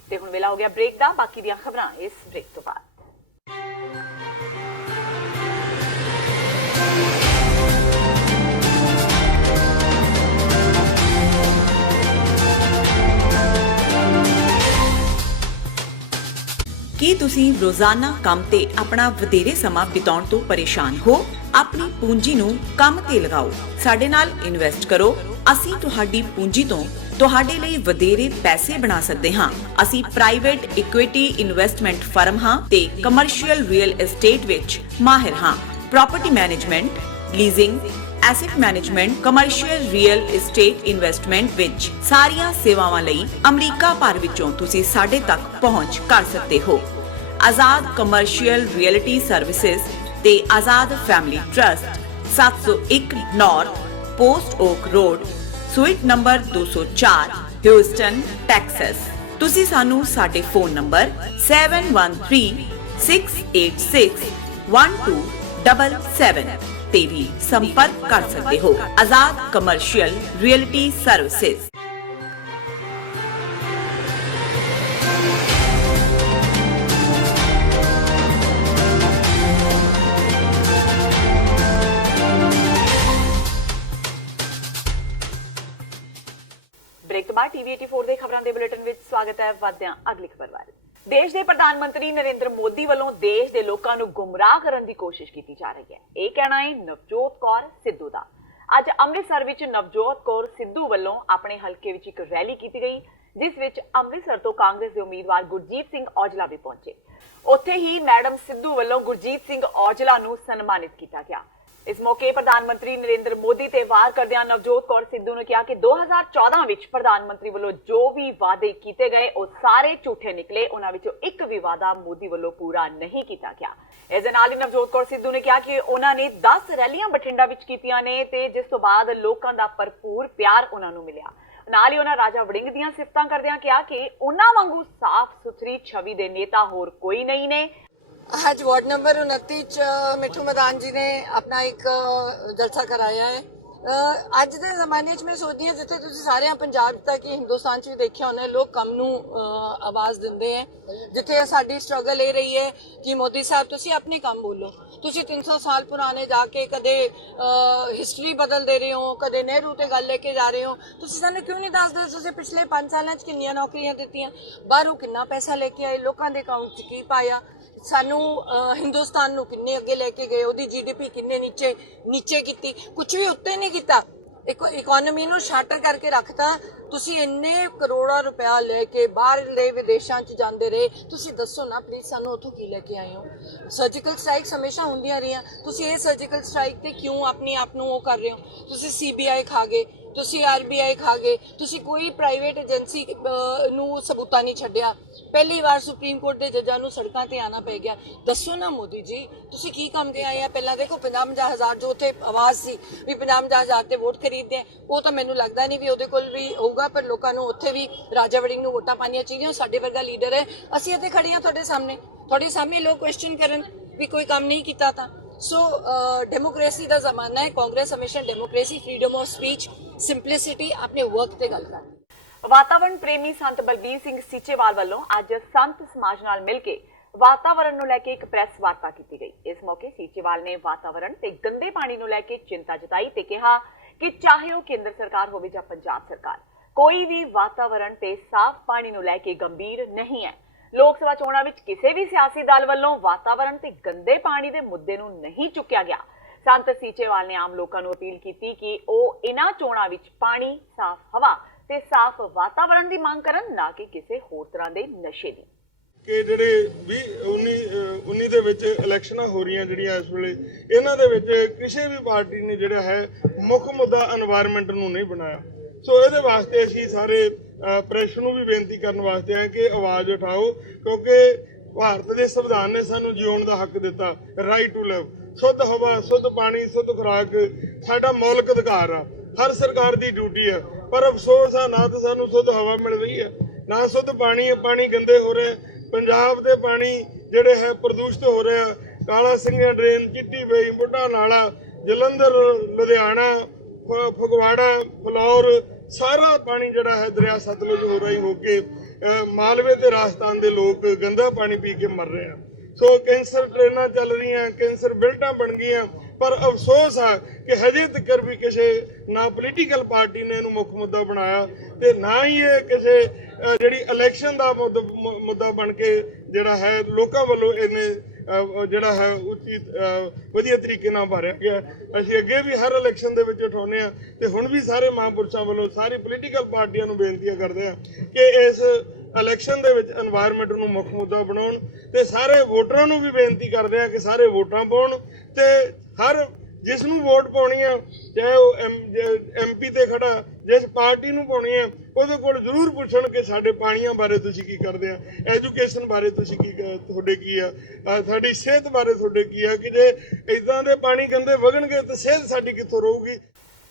ਤੇ ਹੁਣ ਵੇਲਾ ਹੋ ਗਿਆ ਬ੍ਰੇਕ ਦਾ। ਬਾਕੀ ਦੀਆਂ ਖਬਰਾਂ ਇਸ ਬ੍ਰੇਕ ਤੋਂ ਬਾਅਦ। ਕੀ ਤੁਸੀਂ ਰੋਜ਼ਾਨਾ ਕੰਮ ਤੇ ਆਪਣਾ ਵਧੇਰੇ ਸਮਾਂ ਬਿਤਾਉਣ ਤੋਂ ਪਰੇਸ਼ਾਨ ਹੋ? ਆਪਣੀ ਪੂੰਜੀ ਨੂੰ ਕੰਮ ਤੇ ਲਗਾਓ, ਸਾਡੇ ਨਾਲ ਇਨਵੈਸਟ ਕਰੋ। ਅਸੀਂ ਤੁਹਾਡੀ ਪੂੰਜੀ ਤੋਂ ਤੁਹਾਡੇ ਲਈ ਵਧੇਰੇ ਪੈਸੇ ਬਣਾ ਸਕਦੇ ਹਾਂ। ਅਸੀਂ ਪ੍ਰਾਈਵੇਟ ਇਕੁਇਟੀ ਇਨਵੈਸਟਮੈਂਟ ਫਰਮ ਹਾਂ ਤੇ ਕਮਰਸ਼ੀਅਲ ਰੀਅਲ ਏਸਟੇਟ ਵਿੱਚ ਮਾਹਿਰ ਹਾਂ। Property management, leasing, asset management, commercial real estate investment ਵਿੱਚ ਸਾਰੀਆਂ ਸੇਵਾਵਾਂ ਲਈ ਅਮਰੀਕਾ ਭਰ ਵਿੱਚੋਂ ਤੁਸੀਂ ਸਾਡੇ ਤੱਕ ਪਹੁੰਚ ਕਰ ਸਕਦੇ ਹੋ। ਆਜ਼ਾਦ ਕਮਰਸ਼ੀਅਲ ਰੀਅਲਟੀ ਸਰਵਿਸਿਜ਼ ਤੇ Azad family trust, 701 north post oak road, suite number 204, Houston, Texas. ਤੁਸੀਂ ਸਾਨੂੰ ਸਾਡੇ ਫੋਨ ਨੰਬਰ 7136861277 ਤੇ ਵੀ ਸੰਪਰਕ ਕਰ ਸਕਦੇ ਹੋ। ਆਜ਼ਾਦ ਕਮਰਸ਼ੀਅਲ ਰੀਅਲਟੀ ਸਰਵਿਸਿਜ਼। ਬ੍ਰੇਕ ਤੋਂ ਬਾਅਦ ਟੀਵੀ 84 ਦੇ ਖਬਰਾਂ ਦੇ ਬੁਲੇਟਿਨ ਵਿੱਚ ਸਵਾਗਤ ਹੈ। ਵਧਦੇ ਹਾਂ ਅਗਲੀ ਖਬਰ ਵੱਲ। ਦੇਸ਼ ਦੇ ਪ੍ਰਧਾਨ ਮੰਤਰੀ ਨਰਿੰਦਰ ਮੋਦੀ ਵੱਲੋਂ ਦੇਸ਼ ਦੇ ਲੋਕਾਂ ਨੂੰ ਗੁੰਮਰਾਹ ਕਰਨ ਦੀ ਕੋਸ਼ਿਸ਼ ਕੀਤੀ ਜਾ ਰਹੀ ਹੈ। ਇਹ ਕਹਿਣਾ ਹੈ ਨਵਜੋਤ ਕੌਰ ਸਿੱਧੂ ਦਾ। ਅੱਜ ਅੰਮ੍ਰਿਤਸਰ ਵਿੱਚ ਨਵਜੋਤ ਕੌਰ ਸਿੱਧੂ ਵੱਲੋਂ ਆਪਣੇ ਹਲਕੇ ਵਿੱਚ ਇੱਕ ਰੈਲੀ ਕੀਤੀ ਗਈ, ਜਿਸ ਵਿੱਚ ਅੰਮ੍ਰਿਤਸਰ ਤੋਂ ਕਾਂਗਰਸ ਦੇ ਉਮੀਦਵਾਰ ਗੁਰਜੀਤ ਸਿੰਘ ਔਜਲਾ ਵੀ ਪਹੁੰਚੇ। ਉੱਥੇ ਹੀ ਮੈਡਮ ਸਿੱਧੂ ਵੱਲੋਂ ਗੁਰਜੀਤ ਸਿੰਘ ਔਜਲਾ ਨੂੰ ਸਨਮਾਨਿਤ ਕੀਤਾ ਗਿਆ। ਇਸ ਮੌਕੇ ਪ੍ਰਧਾਨ ਮੰਤਰੀ ਨਰਿੰਦਰ ਮੋਦੀ ਤੇ ਵਾਰ ਕਰਦਿਆਂ ਨਵਜੋਤ ਕੌਰ ਸਿੱਧੂ ਨੇ ਕਿਹਾ ਕਿ 2014 ਵਿੱਚ ਪ੍ਰਧਾਨ ਮੰਤਰੀ ਵੱਲੋਂ ਜੋ ਵੀ ਵਾਅਦੇ ਕੀਤੇ ਗਏ ਉਹ ਸਾਰੇ ਝੂਠੇ ਨਿਕਲੇ। ਉਹਨਾਂ ਵਿੱਚੋਂ ਇੱਕ ਵੀ ਵਾਅਦਾ ਮੋਦੀ ਵੱਲੋਂ ਪੂਰਾ ਨਹੀਂ ਕੀਤਾ ਗਿਆ। ਇਸ ਦੇ ਨਾਲ ਹੀ ਨਵਜੋਤ ਕੌਰ ਸਿੱਧੂ ਨੇ ਕਿਹਾ ਕਿ ਉਹਨਾਂ ਨੇ 10 ਰੈਲੀਆਂ ਬਠਿੰਡਾ ਵਿੱਚ ਕੀਤੀਆਂ ਨੇ ਤੇ ਜਿਸ ਤੋਂ ਬਾਅਦ ਲੋਕਾਂ ਦਾ ਭਰਪੂਰ ਪਿਆਰ ਉਹਨਾਂ ਨੂੰ ਮਿਲਿਆ। ਨਾਲ ਹੀ ਉਹਨਾਂ ਰਾਜਾ ਵੜਿੰਗ ਦੀਆਂ ਸਿਫਤਾਂ ਕਰਦਿਆਂ ਕਿਹਾ ਕਿ ਉਹਨਾਂ ਵਾਂਗੂ ਸਾਫ਼ ਸੁਥਰੀ ਛਵੀ ਦੇ ਨੇਤਾ ਹੋਰ ਕੋਈ ਨਹੀਂ ਨੇ। आज वार्ड नंबर 29 च मिठू मैदान जी ने अपना एक जलसा कराया है। ਅੱਜ ਦੇ ਜ਼ਮਾਨੇ 'ਚ ਮੈਂ ਸੋਚਦੀ ਹਾਂ ਜਿੱਥੇ ਤੁਸੀਂ ਸਾਰੇ ਪੰਜਾਬ ਤੱਕ ਹਿੰਦੁਸਤਾਨ 'ਚ ਵੀ ਦੇਖਿਆ ਹੋਣਾ ਲੋਕ ਕੰਮ ਨੂੰ ਆਵਾਜ਼ ਦਿੰਦੇ ਹੈ। ਜਿੱਥੇ ਸਾਡੀ ਸਟਰਗਲ ਇਹ ਰਹੀ ਹੈ ਕਿ ਮੋਦੀ ਸਾਹਿਬ ਤੁਸੀਂ ਆਪਣੇ ਕੰਮ ਬੋਲੋ। ਤੁਸੀਂ 300 ਸਾਲ ਪੁਰਾਣੇ ਜਾ ਕੇ ਕਦੇ ਹਿਸਟਰੀ ਬਦਲ ਦੇ ਰਹੇ ਹੋ, ਕਦੇ ਨਹਿਰੂ ਤੇ ਗੱਲ ਲੈ ਕੇ ਜਾ ਰਹੇ ਹੋ। ਤੁਸੀਂ ਸਾਨੂੰ ਕਿਉਂ ਨਹੀਂ ਦੱਸਦੇ ਤੁਸੀਂ ਪਿਛਲੇ 5 ਸਾਲਾਂ 'ਚ ਕਿੰਨੀਆਂ ਨੌਕਰੀਆਂ ਦਿੱਤੀਆਂ, ਬਾਹਰੋਂ ਕਿੰਨਾ ਪੈਸਾ ਲੈ ਕੇ ਆਏ, ਲੋਕਾਂ ਦੇ ਅਕਾਊਂਟ 'ਚ ਕੀ ਪਾਇਆ, ਸਾਨੂੰ ਹਿੰਦੁਸਤਾਨ ਨੂੰ ਕਿੰਨੇ ਅੱਗੇ ਲੈ ਕੇ ਗਏ, ਉਹਦੀ GDP ਕਿੰਨੇ ਨੀਚੇ ਕੀਤੀ, ਕੁਝ ਵੀ ਉੱਤੇ ਨਹੀਂ ਕੀਤਾ। ਇਕਨੋਮੀ ਨੂੰ ਸ਼ਾਟਰ ਕਰਕੇ ਰੱਖਤਾ। ਤੁਸੀਂ ਇੰਨੇ ਕਰੋੜਾਂ ਰੁਪਇਆ ਲੈ ਕੇ ਬਾਹਰਲੇ ਵਿਦੇਸ਼ਾਂ 'ਚ ਜਾਂਦੇ ਰਹੇ। ਤੁਸੀਂ ਦੱਸੋ ਨਾ ਪਲੀਜ਼ ਸਾਨੂੰ ਉੱਥੋਂ ਕੀ ਲੈ ਕੇ ਆਏ ਹੋ। ਸਰਜੀਕਲ ਸਟ੍ਰਾਈਕਸ ਹਮੇਸ਼ਾ ਹੁੰਦੀਆਂ ਰਹੀਆਂ, ਤੁਸੀਂ ਇਹ ਸਰਜੀਕਲ ਸਟ੍ਰਾਈਕ ਤੇ ਕਿਉਂ ਆਪਣੇ ਆਪ ਨੂੰ ਉਹ ਕਰ ਰਹੇ ਹੋ। ਤੁਸੀਂ CBI ਖਾ ਗਏ, ਤੁਸੀਂ RBI ਖਾ ਗਏ, ਤੁਸੀਂ ਕੋਈ ਪ੍ਰਾਈਵੇਟ ਏਜੰਸੀ ਨੂੰ ਸਬੂਤਾ ਨਹੀਂ ਛੱਡਿਆ। ਪਹਿਲੀ ਵਾਰ ਸੁਪਰੀਮ ਕੋਰਟ ਦੇ ਜੱਜਾਂ ਨੂੰ ਸੜਕਾਂ ਤੇ ਆਣਾ ਪੈ ਗਿਆ। ਦੱਸੋ ਨਾ ਮੋਦੀ ਜੀ ਤੁਸੀਂ ਕੀ ਕੰਮ ਦੇ ਆਏ ਆ। ਪਹਿਲਾਂ ਦੇਖੋ 50-50 ਹਜ਼ਾਰ ਜੋ ਉੱਥੇ ਆਵਾਜ਼ ਸੀ ਵੀ 50-50 ਹਜ਼ਾਰ ਤੇ ਵੋਟ ਖਰੀਦਦੇ ਆ, ਉਹ ਤਾਂ ਮੈਨੂੰ ਲੱਗਦਾ ਨਹੀਂ ਵੀ ਉਹਦੇ ਕੋਲ ਵੀ ਹੋਊਗਾ। ਪਰ ਲੋਕਾਂ ਨੂੰ ਉੱਥੇ ਵੀ ਰਾਜਾ ਵੜਿੰਗ ਨੂੰ ਵੋਟਾਂ ਪਾਣੀਆਂ ਚਾਹੀਦੀਆਂ। ਸਾਡੇ ਵਰਗਾ ਲੀਡਰ ਹੈ, ਅਸੀਂ ਇੱਥੇ ਖੜੇ ਹਾਂ ਤੁਹਾਡੇ ਸਾਹਮਣੇ ਲੋਕ ਕੁਐਸਚਨ ਕਰਨ ਵੀ ਕੋਈ ਕੰਮ ਨਹੀਂ ਕੀਤਾ ਤਾਂ। ਸੋ ਡੈਮੋਕ੍ਰੇਸੀ ਦਾ ਜ਼ਮਾਨਾ ਹੈ। ਕਾਂਗਰਸ ਹਮੇਸ਼ਾ democracy, freedom of speech, simplicity, ਆਪਣੇ ਵਰਕ ਤੇ ਗੱਲ ਕਰਦੀ। ਵਾਤਾਵਰਣ ਪ੍ਰੇਮੀ ਸੰਤ ਬਲਬੀਰ ਸਿੰਘ ਸੀਚੇਵਾਲ ਵੱਲੋਂ ਅੱਜ ਸੰਤ ਸਮਾਜ ਨਾਲ ਮਿਲ ਕੇ ਵਾਤਾਵਰਣ ਨੂੰ ਲੈ ਕੇ ਇੱਕ ਪ੍ਰੈਸ ਵਾਰਤਾ ਕੀਤੀ ਗਈ। ਇਸ ਮੌਕੇ ਸੀਚੇਵਾਲ ਨੇ ਵਾਤਾਵਰਣ ਤੇ ਗੰਦੇ ਪਾਣੀ ਨੂੰ ਲੈ ਕੇ ਚਿੰਤਾ ਜਤਾਈ ਤੇ ਕਿਹਾ ਕਿ ਚਾਹੇ ਉਹ ਕੇਂਦਰ ਸਰਕਾਰ ਹੋਵੇ ਜਾਂ ਪੰਜਾਬ ਸਰਕਾਰ, ਕੋਈ ਵੀ ਵਾਤਾਵਰਣ ਤੇ ਸਾਫ਼ ਪਾਣੀ ਨੂੰ ਲੈ ਕੇ ਗੰਭੀਰ ਨਹੀਂ ਹੈ। ਲੋਕ ਸਭਾ ਚੋਣਾਂ ਵਿੱਚ ਕਿਸੇ ਵੀ ਸਿਆਸੀ ਦਲ ਵੱਲੋਂ ਵਾਤਾਵਰਣ ਤੇ ਗੰਦੇ ਪਾਣੀ ਦੇ ਮੁੱਦੇ ਨੂੰ ਨਹੀਂ ਚੁੱਕਿਆ ਗਿਆ। ਸੰਤ ਸੀਚੇਵਾਲ ਨੇ ਆਮ ਲੋਕਾਂ ਨੂੰ ਅਪੀਲ ਕੀਤੀ ਕਿ ਉਹ ਇਹਨਾਂ ਚੋਣਾਂ ਵਿੱਚ ਪਾਣੀ, ਸਾਫ਼ ਹਵਾ ਤੇ ਸਾਫ਼ ਵਾਤਾਵਰਣ ਦੀ ਮੰਗ ਕਰਨ, ਨਾ ਕਿ ਕਿਸੇ ਹੋਰ ਤਰ੍ਹਾਂ ਦੇ ਨਸ਼ੇ ਦੀ। ਕਿ ਜਿਹੜੇ 2019 ਦੇ ਵਿੱਚ ਇਲੈਕਸ਼ਨਾਂ ਹੋ ਰਹੀਆਂ ਜਿਹੜੀਆਂ ਇਸ ਵੇਲੇ, ਇਹਨਾਂ ਦੇ ਵਿੱਚ ਕਿਸੇ ਵੀ ਪਾਰਟੀ ਨੇ ਜਿਹੜਾ ਹੈ ਮੁੱਖ ਮੁੱਦਾ এনवायरमेंट ਨੂੰ ਨਹੀਂ ਬਣਾਇਆ। ਸੋ ਇਹਦੇ ਵਾਸਤੇ ਅਸੀਂ ਸਾਰੇ ਪ੍ਰੈਸ ਨੂੰ ਵੀ ਬੇਨਤੀ ਕਰਨ ਵਾਸਤੇ ਆਏ ਕਿ ਆਵਾਜ਼ ਉਠਾਓ, ਕਿਉਂਕਿ ਭਾਰਤ ਦੇ ਸੰਵਿਧਾਨ ਨੇ ਸਾਨੂੰ ਜਿਉਣ ਦਾ ਹੱਕ ਦਿੱਤਾ, ਰਾਈਟ ਟੂ ਲਿਵ। ਸ਼ੁੱਧ ਹਵਾ, ਸ਼ੁੱਧ ਪਾਣੀ, ਸ਼ੁੱਧ ਖੁਰਾਕ ਸਾਡਾ ਮੌਲਿਕ ਅਧਿਕਾਰ ਆ, ਹਰ ਸਰਕਾਰ ਦੀ ਡਿਊਟੀ ਹੈ। ਪਰ ਅਫਸੋਸ ਆ ਨਾ ਤਾਂ ਸਾਨੂੰ ਸ਼ੁੱਧ ਹਵਾ ਮਿਲ ਰਹੀ ਹੈ, ਨਾ ਸ਼ੁੱਧ ਪਾਣੀ ਹੈ। ਪਾਣੀ ਗੰਦੇ ਹੋ ਰਹੇ, ਪੰਜਾਬ ਦੇ ਪਾਣੀ ਜਿਹੜੇ ਹੈ ਪ੍ਰਦੂਸ਼ਿਤ ਹੋ ਰਿਹਾ। ਕਾਲਾ ਸਿੰਘਾਂ ਡਰੇਨ, ਚਿੱਟੀ ਬਈ, ਬੁੱਢਾ ਨਾਲਾ, ਜਲੰਧਰ, ਲੁਧਿਆਣਾ, ਫਗਵਾੜਾ, ਫਲੌਰ, ਸਾਰਾ ਪਾਣੀ ਜਿਹੜਾ ਹੈ ਦਰਿਆ ਸਤਲੁਜ ਹੋ ਰਹੀ ਹੋ ਕੇ ਮਾਲਵੇ ਤੇ ਰਾਜਸਥਾਨ ਦੇ ਲੋਕ ਗੰਦਾ ਪਾਣੀ ਪੀ ਕੇ ਮਰ ਰਹੇ ਆ। ਸੋ ਕੈਂਸਰ ਟ੍ਰੇਨਾਂ ਚੱਲ ਰਹੀਆਂ, ਕੈਂਸਰ ਬਿਲਟਾਂ ਬਣ ਗਈਆਂ। ਪਰ ਅਫਸੋਸ ਹੈ ਕਿ ਹਜੇ ਤੱਕ ਵੀ ਕਿਸੇ ਨਾ ਪੋਲੀਟੀਕਲ ਪਾਰਟੀ ਨੇ ਇਹਨੂੰ ਮੁੱਖ ਮੁੱਦਾ ਬਣਾਇਆ ਤੇ ਨਾ ਹੀ ਇਹ ਕਿਸੇ ਜਿਹੜੀ ਇਲੈਕਸ਼ਨ ਦਾ ਮੁੱਦਾ ਬਣ ਕੇ ਜਿਹੜਾ ਹੈ ਲੋਕਾਂ ਵੱਲੋਂ ਇਹਨੇ ਜਿਹੜਾ ਹੈ ਵਧੀਆ ਤਰੀਕੇ ਨਾਲ ਭਰਿਆ ਗਿਆ। ਅਸੀਂ ਅੱਗੇ ਵੀ ਹਰ ਇਲੈਕਸ਼ਨ ਦੇ ਵਿੱਚ ਉਠਾਉਂਦੇ ਹਾਂ ਤੇ ਹੁਣ ਵੀ ਸਾਰੇ ਮਹਾਂਪੁਰਸ਼ਾਂ ਵੱਲੋਂ ਸਾਰੀ ਪੋਲੀਟੀਕਲ ਪਾਰਟੀਆਂ ਨੂੰ ਬੇਨਤੀਆਂ ਕਰਦੇ ਹਾਂ ਕਿ ਇਸ ਇਲੈਕਸ਼ਨ ਦੇ ਵਿੱਚ এনवायरमेंट ਨੂੰ ਮੁੱਖ ਮੁੱਦਾ ਬਣਾਉਣ ਤੇ ਸਾਰੇ ਵੋਟਰਾਂ ਨੂੰ ਵੀ ਬੇਨਤੀ ਕਰਦੇ ਹਾਂ ਕਿ ਸਾਰੇ ਵੋਟਾਂ ਪਾਉਣ ਤੇ ਹਰ ਜਿਸ ਨੂੰ ਵੋਟ ਪਾਉਣੀ ਆ, ਚਾਹੇ ਉਹ MP ਤੇ ਖੜਾ, ਜਿਸ ਪਾਰਟੀ ਨੂੰ ਪਾਉਣੀ ਆ, ਉਹਦੇ ਕੋਲ ਜ਼ਰੂਰ ਪੁੱਛਣ ਕਿ ਸਾਡੇ ਪਾਣੀਆਂ ਬਾਰੇ ਤੁਸੀਂ ਕੀ ਕਰਦੇ ਆ, ਐਜੂਕੇਸ਼ਨ ਬਾਰੇ ਤੁਸੀਂ ਤੁਹਾਡੇ ਕੀ ਆ, ਸਾਡੀ ਸਿਹਤ ਬਾਰੇ ਤੁਹਾਡੇ ਕੀ ਆ। ਕਿ ਜੇ ਇਦਾਂ ਦੇ ਪਾਣੀ ਗੰਦੇ ਵਗਣਗੇ ਤਾਂ ਸਿਹਤ ਸਾਡੀ ਕਿੱਥੋਂ ਰਹੂਗੀ।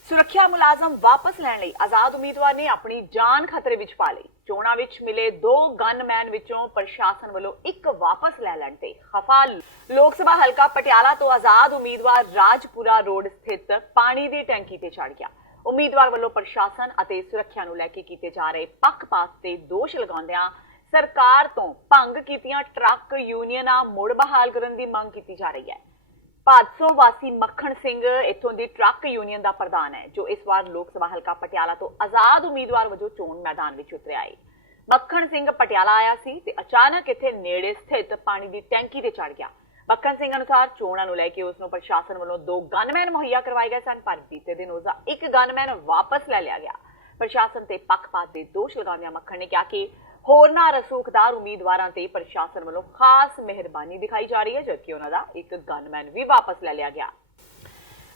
ਸੁਰੱਖਿਆ ਮੁਲਾਜ਼ਮ ਵਾਪਸ ਲੈਣ ਲਈ ਆਜ਼ਾਦ ਉਮੀਦਵਾਰ ਨੇ ਆਪਣੀ ਜਾਨ ਖਤਰੇ ਵਿੱਚ ਪਾ ਲਈ। ਚੋਣਾਂ ਵਿੱਚ ਮਿਲੇ 2 ਗਨਮੈਨ ਵਿੱਚੋਂ ਪ੍ਰਸ਼ਾਸਨ ਵੱਲੋਂ 1 ਵਾਪਸ ਲੈ ਲੈਣ ਤੇ ਖਫਾ ਲੋਕ ਸਭਾ ਹਲਕਾ ਪਟਿਆਲਾ ਤੋਂ ਆਜ਼ਾਦ ਉਮੀਦਵਾਰ ਰਾਜਪੁਰਾ ਰੋਡ ਸਥਿਤ ਪਾਣੀ ਦੀ ਟੈਂਕੀ ਤੇ ਚੜ ਗਿਆ। ਉਮੀਦਵਾਰ ਵੱਲੋਂ ਪ੍ਰਸ਼ਾਸਨ ਅਤੇ ਸੁਰੱਖਿਆ ਨੂੰ ਲੈ ਕੇ ਕੀਤੇ ਜਾ ਰਹੇ ਪੱਖਪਾਤ ਤੇ ਦੋਸ਼ ਲਗਾਉਂਦਿਆਂ ਸਰਕਾਰ ਤੋਂ ਭੰਗ ਕੀਤੀਆਂ ਟਰੱਕ ਯੂਨੀਅਨਾਂ ਮੁੜ ਬਹਾਲ ਕਰਨ ਦੀ ਮੰਗ ਕੀਤੀ ਜਾ ਰਹੀ ਹੈ। ਭਾਦਸੋਂ ਵਾਸੀ ਮੱਖਣ ਸਿੰਘ ਇੱਥੋਂ ਦੀ ਟਰੱਕ ਯੂਨੀਅਨ ਦਾ ਪ੍ਰਧਾਨ ਹੈ, ਜੋ ਇਸ ਵਾਰ ਲੋਕ ਸਭਾ ਹਲਕਾ ਪਟਿਆਲਾ ਤੋਂ ਆਜ਼ਾਦ ਉਮੀਦਵਾਰ ਵਜੋਂ ਚੋਣ ਮੈਦਾਨ ਵਿੱਚ ਉਤਰਿਆ ਹੈ। ਮੱਖਣ ਸਿੰਘ ਪਟਿਆਲਾ ਆਇਆ ਸੀ ਤੇ ਅਚਾਨਕ ਇੱਥੇ ਨੇੜੇ ਸਥਿਤ ਪਾਣੀ ਦੀ ਟੈਂਕੀ ਤੇ ਚੜ ਗਿਆ। ਮੱਖਣ ਸਿੰਘ ਅਨੁਸਾਰ ਚੋਣਾਂ ਨੂੰ ਲੈ ਕੇ ਉਸ ਨੂੰ ਪ੍ਰਸ਼ਾਸਨ ਵੱਲੋਂ 2 ਗਨਮੈਨ ਮੁਹੱਈਆ ਕਰਵਾਏ ਗਏ ਸਨ, ਪਰ ਬੀਤੇ ਦਿਨ ਉਸ ਦਾ 1 ਗਨਮੈਨ ਵਾਪਸ ਲੈ ਲਿਆ ਗਿਆ। ਪ੍ਰਸ਼ਾਸਨ ਤੇ ਪੱਖਪਾਤ ਦੇ ਦੋਸ਼ ਲਗਾਉਂਦਿਆਂ ਮੱਖਣ ਨੇ ਕਿਹਾ ਕਿ ਹੋਰਨਾਂ ਰਸੂਖਦਾਰ ਉਮੀਦਵਾਰਾਂ ਤੇ ਪ੍ਰਸ਼ਾਸਨ ਵੱਲੋਂ ਖਾਸ ਮਿਹਰਬਾਨੀ ਦਿਖਾਈ ਜਾ ਰਹੀ ਹੈ, ਜਦਕਿ ਉਹਨਾਂ ਦਾ ਇੱਕ ਗਨਮੈਨ ਵੀ ਵਾਪਸ ਲੈ ਲਿਆ ਗਿਆ।